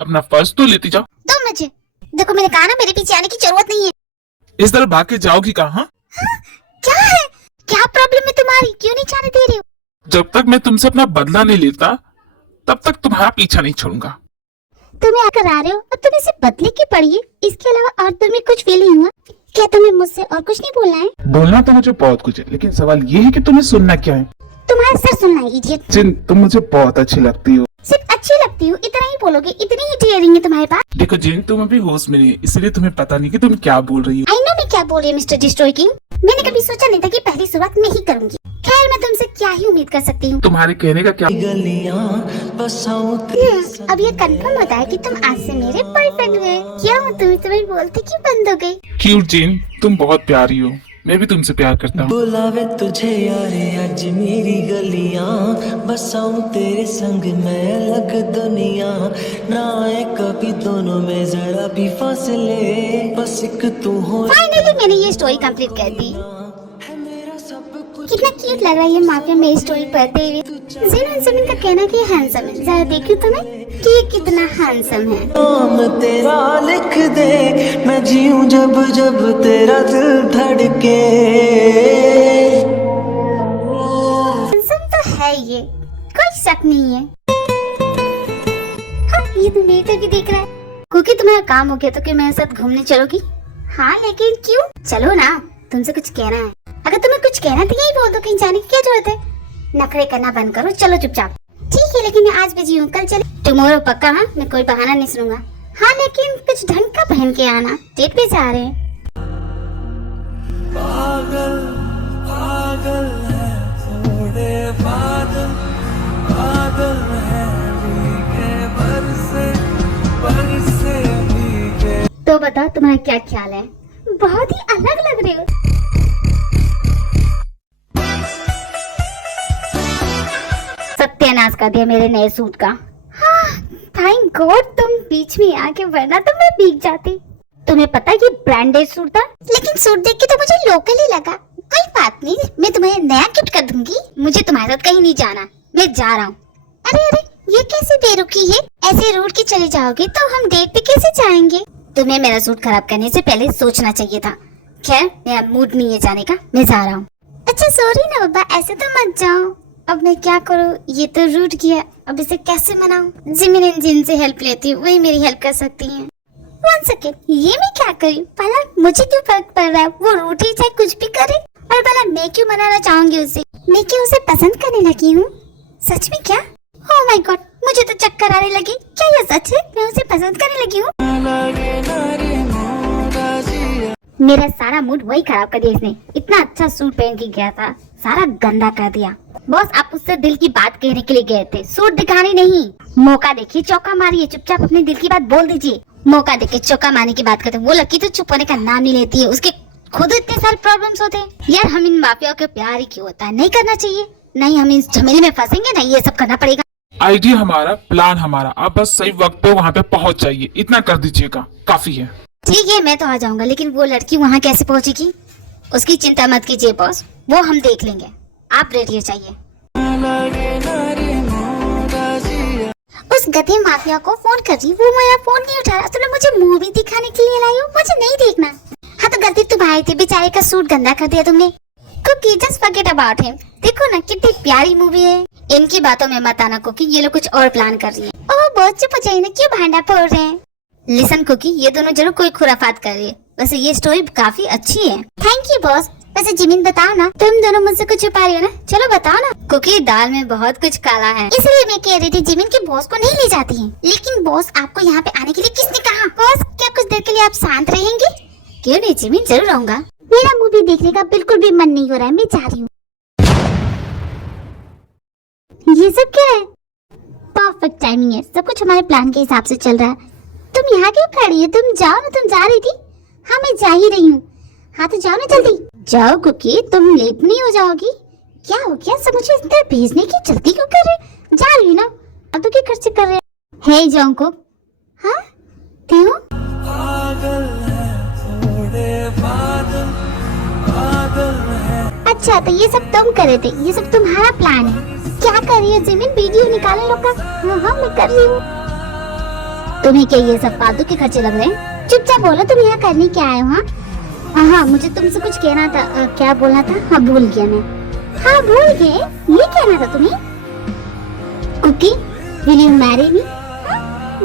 अपना फर्ज तो लेती जाओ। तुम मुझे देखो, मैंने कहा ना मेरे पीछे आने की जरूरत नहीं है। इस तरह भाग के जाओगी कहाँ? क्या है? क्या प्रॉब्लम है तुम्हारी? क्यों नहीं जाने दे रही हो? जब तक मैं तुमसे अपना बदला नहीं लेता तब तक तुम्हारा पीछा नहीं छोड़ूंगा। तुम्हें आकर आ रहे हो और तुम्हें सिर्फ बदले की पड़ी है, इसके अलावा और तुम्हें कुछ फील नहीं हुआ? क्या तुम्हें मुझसे और कुछ नहीं बोलना है? बोलना तो मुझे बहुत कुछ है, लेकिन सवाल ये है कि तुम्हें सुनना क्या है। तुम्हारा सर सुनना है इडियट। जिन, तुम मुझे बहुत अच्छी लगती हो। सिर्फ अच्छी लगती हो इतना ही बोलोगे? इतनी ही डियरिंग है तुम्हारे पास? देखो जिन, तुम अभी होश में नहीं, इसलिए तुम्हें पता नहीं कि तुम क्या बोल रही हो। आई नो मैं क्या बोल रही हूँ मिस्टर डिस्ट्रॉय किंग। मैंने कभी सोचा नहीं था कि पहली शुरुआत मैं ही करूंगी। खैर मैं तुमसे क्या ही उम्मीद कर सकती हूँ। तुम्हारे कहने का क्या? गलियां बसाऊं तेरे संग अब ये कंफर्म होता है कि तुम आज से मेरे बॉयफ्रेंड हुए। क्या हूँ तुम्हें बोलते क्यों बंद हो गई? क्यूट जिन, तुम बहुत प्यारी हो, मैं भी तुमसे प्यार करता हूँ। बुलावे तुझे यारे आज मेरी गलियां बसाऊं तेरे संग मैं अलग दुनिया ना आए कभी दोनों में जरा भी फासले बस एक तू हो फाइनली मैंने ये स्टोरी कंप्लीट कर दी। है मेरा सब कुछ कितना क्यूट लग रहा है ये माफिया मेरी स्टोरी पढ़ते हुए। जिन का कहना कि हैंडसम है, जरा देखो तुम्हें कि ये कितना हैंडसम है। नाम तेरा लिख दे मैं जीऊं जब जब तेरा दिल धड़के। हैंडसम तो है ये, कोई शक नहीं है। हाँ, ये तो मेरे भी देख रहा है। क्योंकि तुम्हारा काम हो गया तो क्या मेरे साथ घूमने चलोगी? हाँ लेकिन क्यों? चलो ना, तुमसे कुछ कहना है। अगर तुम्हें कुछ कहना तो यही बोल दो, कहीं जाने की क्या जरूरत है? नखरे करना बंद करो, चलो चुपचाप। ठीक है लेकिन मैं आज बिजी हूँ, कल चले। टुमारो पक्का? हाँ, मैं कोई बहाना नहीं सुनूंगा। हाँ लेकिन कुछ ढंग का पहन के आना, डेट पे जा रहे हैं। पागल पागल है थोड़े बादल बादल है भीगे बरसे भीगे। तो बताओ तुम्हारा क्या ख्याल है? बहुत ही अलग लग रहे हो। सत्यानाश कर दिया मेरे नए सूट का। हाँ, थैंक गॉड तुम बीच में आके, वरना तो मैं भीग जाती। तुम्हें पता है कि ब्रांडेड सूट था, लेकिन सूट देख के तो मुझे लोकल ही लगा। कोई बात नहीं, मैं तुम्हें नया गिफ्ट कर दूंगी। मुझे तुम्हारे साथ कहीं नहीं जाना, मैं जा रहा हूँ। अरे अरे, ये कैसे बेरुखी है? ऐसे रूठ के चले जाओगे तो हम डेट पे कैसे जाएंगे? तुम्हें मेरा सूट खराब करने से पहले सोचना चाहिए था। खैर मेरा मूड नहीं है जाने का, मैं जा रहा हूँ। अच्छा सॉरी ना बाबा, ऐसे तो मत जाओ। अब मैं क्या करूँ, ये तो रूठ गया, अब इसे कैसे मनाऊं? जिन से हेल्प लेती हूँ, वही मेरी हेल्प कर सकती हैं। 1 सेकेंड, ये मैं क्या करी? भला मुझे क्यों फर्क पड़ रहा है? वो रूठ ही चाहे कुछ भी करे, और भला मैं क्यों मनाना चाहूंगी उसे? मैं क्यों उसे पसंद करने लगी हूँ? सच में क्या? ओह माय गॉड, मुझे तो चक्कर आने लगी। क्या ये सच है? मैं उसे पसंद करने लगी हूँ? मेरा सारा मूड वही खराब कर दिया इसने। इतना अच्छा सूट पहन के गया था, सारा गंदा कर दिया। बॉस आप उससे दिल की बात कहने के लिए गए थे, सूट दिखाने नहीं। मौका देखिए चौका मारिए, चुपचाप अपने दिल की बात बोल दीजिए। मौका देखे चौका मारने की बात करते, वो लड़की तो चुप होने का नाम नहीं लेती है। उसके खुद इतने सारे प्रॉब्लम्स होते हैं। यार हम इन माफियाओं के प्यार ही क्यों होता है? नहीं करना चाहिए। नहीं हम इस झमेले में फंसेंगे, नहीं ये सब करना पड़ेगा। आइडिया हमारा, प्लान हमारा, आप बस सही वक्त पे वहाँ पे पहुँच जाइए, इतना कर दीजिएगा, काफी है। ठीक है मैं तो आ जाऊंगा, लेकिन वो लड़की वहाँ कैसे पहुँचेगी? उसकी चिंता मत कीजिए बॉस, वो हम देख लेंगे। आप रेडी हो जाइए। उस गधे माफिया को फोन कर रही, वो मेरा फोन नहीं उठा रहा। तुमने मुझे मूवी दिखाने के लिए लाई हो, मुझे नहीं देखना। हाँ तो गलती तुम्हारी थी, बेचारे का सूट गंदा कर दिया तुमने। Cookie just forget about him. देखो ना कितनी प्यारी मूवी है। इनकी बातों में मत आना कुकी, ये लोग कुछ और प्लान कर रही है। ओह बहुत चुप हो जाइए ना, क्यों भांडा फोड़ रहे हैं? लिसन कुकी, ये दोनों जरूर कोई खुराफात कर रही है। वैसे ये स्टोरी काफी अच्छी है। Thank you boss. वैसे जिमिन बताओ ना, तुम दोनों मुझसे कुछ छुपा रही हो ना? चलो बताओ ना। कुकी दाल में बहुत कुछ काला है, इसलिए मैं कह रही थी जिमिन के बॉस को नहीं ले जाती हैं। लेकिन बॉस आपको यहाँ पे आने के लिए किसने कहा? बॉस क्या कुछ देर के लिए आप शांत रहेंगे? क्यों नहीं जिमिन, जरूर आऊंगा। मेरा मूवी देखने का बिल्कुल भी मन नहीं हो रहा है, मैं जा रही हूँ। ये सब क्या है? परफेक्ट टाइमिंग है, सब कुछ हमारे प्लान के हिसाब से चल रहा है। तुम यहाँ क्यों खड़ी है? तुम जाओ ना, तुम जा रही थी। हाँ मैं जा ही रही हूँ। हाँ तो जाओ ना जल्दी। जाओ कुकी, तुम लेट नहीं हो जाओगी? क्या हो गया, सब मुझे इस तरह भेजने की जल्दी क्यों कर रहे? जा रही ना, अब तो क्या खर्चे कर रहे हैं? हे जंगकुक, हाँ क्यों? अच्छा तो ये सब तुम कर रहे थे, ये सब तुम्हारा प्लान है? क्या कर रही हो जिमिन? वीडियो निकाले लोग का। हाँ मैं कर रही हूँ। तुम्हें क्या ये सब फालतू के खर्चे लग रहे हैं? चुपचाप बोलो, तुम यहाँ करने क्या आए हो? हाँ मुझे तुमसे कुछ कहना था। क्या बोलना था? हाँ भूल गया मैं। हाँ भूल गए, ये कहना था तुम्हें? Cookie, will you marry me?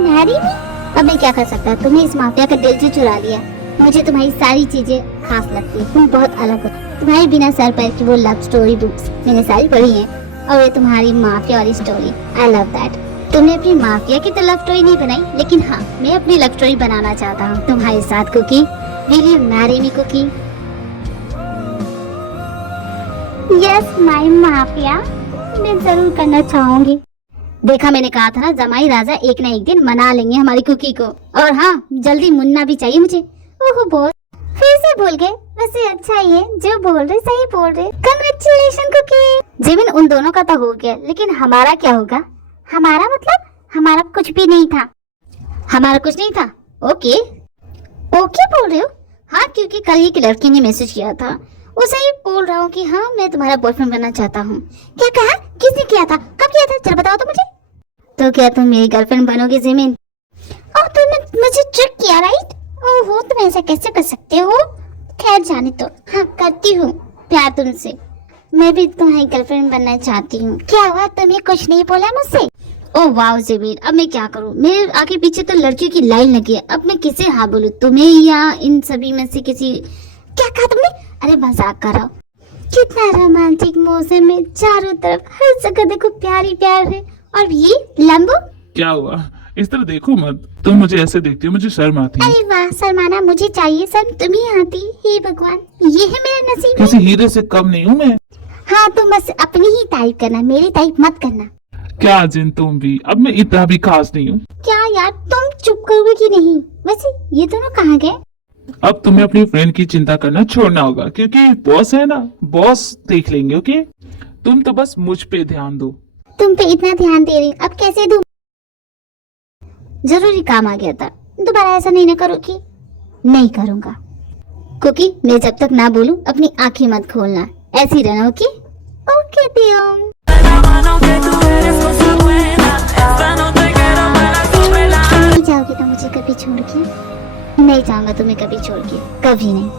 Marry me? अब मैं क्या कर सकता? तुमने इस माफिया का दिल से चुरा लिया। मुझे तुम्हारी सारी चीजें खास लगती है, तुम बहुत अलग हो। तुम्हारी बिना सर पैर की वो लव स्टोरी बुक्स मैंने सारी पढ़ी हैं, और ये तुम्हारी माफिया वाली स्टोरी, आई लव दैट। तुमने अपनी माफिया की तो लव स्टोरी नहीं बनाई, लेकिन हाँ मैं अपनी लव स्टोरी बनाना चाहता हूँ तुम्हारे साथ Cookie. Will you marry me Cookie? Yes my mafia, मैं जरूर करना चाहूंगी। देखा, मैंने कहा था ना, जमाई राजा एक ना एक दिन मना लेंगे हमारी कुकी को। और हाँ जल्दी मुन्ना भी चाहिए मुझे। ओहो बॉस, फिर से भूल गए। वैसे अच्छा ही है, जो बोल रहे सही बोल रहे। Congratulation cookie. जिमिन उन दोनों का तो हो गया, लेकिन हमारा क्या होगा? हमारा मतलब हमारा कुछ भी नहीं था। हमारा कुछ नहीं था? ओके ओके बोल रहे हो? हाँ क्योंकि कल ही की लड़की ने मैसेज किया था, उसे ही बोल रहा हूँ कि हाँ मैं तुम्हारा बॉयफ्रेंड बनना चाहता हूँ। क्या कहा? किसने किया था? कब किया था? चल बताओ तो मुझे। तो क्या तुम मेरी गर्लफ्रेंड बनोगी जिमिन? और तुमने मुझे ट्रिक किया राइट? ओहो तुम ऐसा कैसे कर सकते हो? खैर जाने तो, हाँ करती हूँ प्यार तुमसे। मैं भी तुम्हारी गर्लफ्रेंड बनना चाहती हूँ। क्या हुआ, तुम्हें कुछ नहीं बोला मुझसे? ओह वाओ जिमिन, अब मैं क्या करूँ? मेरे आगे पीछे तो लड़कियों की लाइन लगी है, अब मैं किसे हाँ बोलूँ? तुम्हें या इन सभी में से किसी? क्या कहा तुमने? अरे मजाक कर रहा हूँ। कितना रोमांटिक मौसम है, चारों तरफ हर जगह देखो प्यार ही प्यार है। और ये लंबो? क्या हुआ? इस तरह देखो मत, तुम मुझे ऐसे देखती हो, मुझे शर्म आती है। अरे वाह, शर्माना मुझे चाहिए, शर्म तुम्हें आती। हे भगवान, ये है मेरा नसीब। किसी हीरे से कम नहीं हूँ मैं। हाँ तुम बस अपनी ही तारीफ करना, मेरी तारीफ मत करना। क्या जिन तुम भी, अब मैं इतना भी खास नहीं हूँ। क्या यार, तुम चुप करोगे कि नहीं? वैसे ये दोनों कहाँ गए? अब तुम्हें अपनी फ्रेंड की चिंता करना छोड़ना होगा, क्योंकि बॉस है ना, बॉस देख लेंगे। ओके, तुम तो बस मुझ पे ध्यान दो। तुम पे इतना ध्यान दे रही, अब कैसे दूं? जरूरी काम आ गया था, दोबारा ऐसा नहीं ना करोगी? नहीं करूंगा कुकी। मैं जब तक ना बोलूं अपनी आंखें मत खोलना, ऐसी रहना। ओके ओके दियों। नहीं जाओगे तो मुझे कभी छोड़ के? नहीं जाऊंगा तुम्हें कभी छोड़ के, कभी नहीं।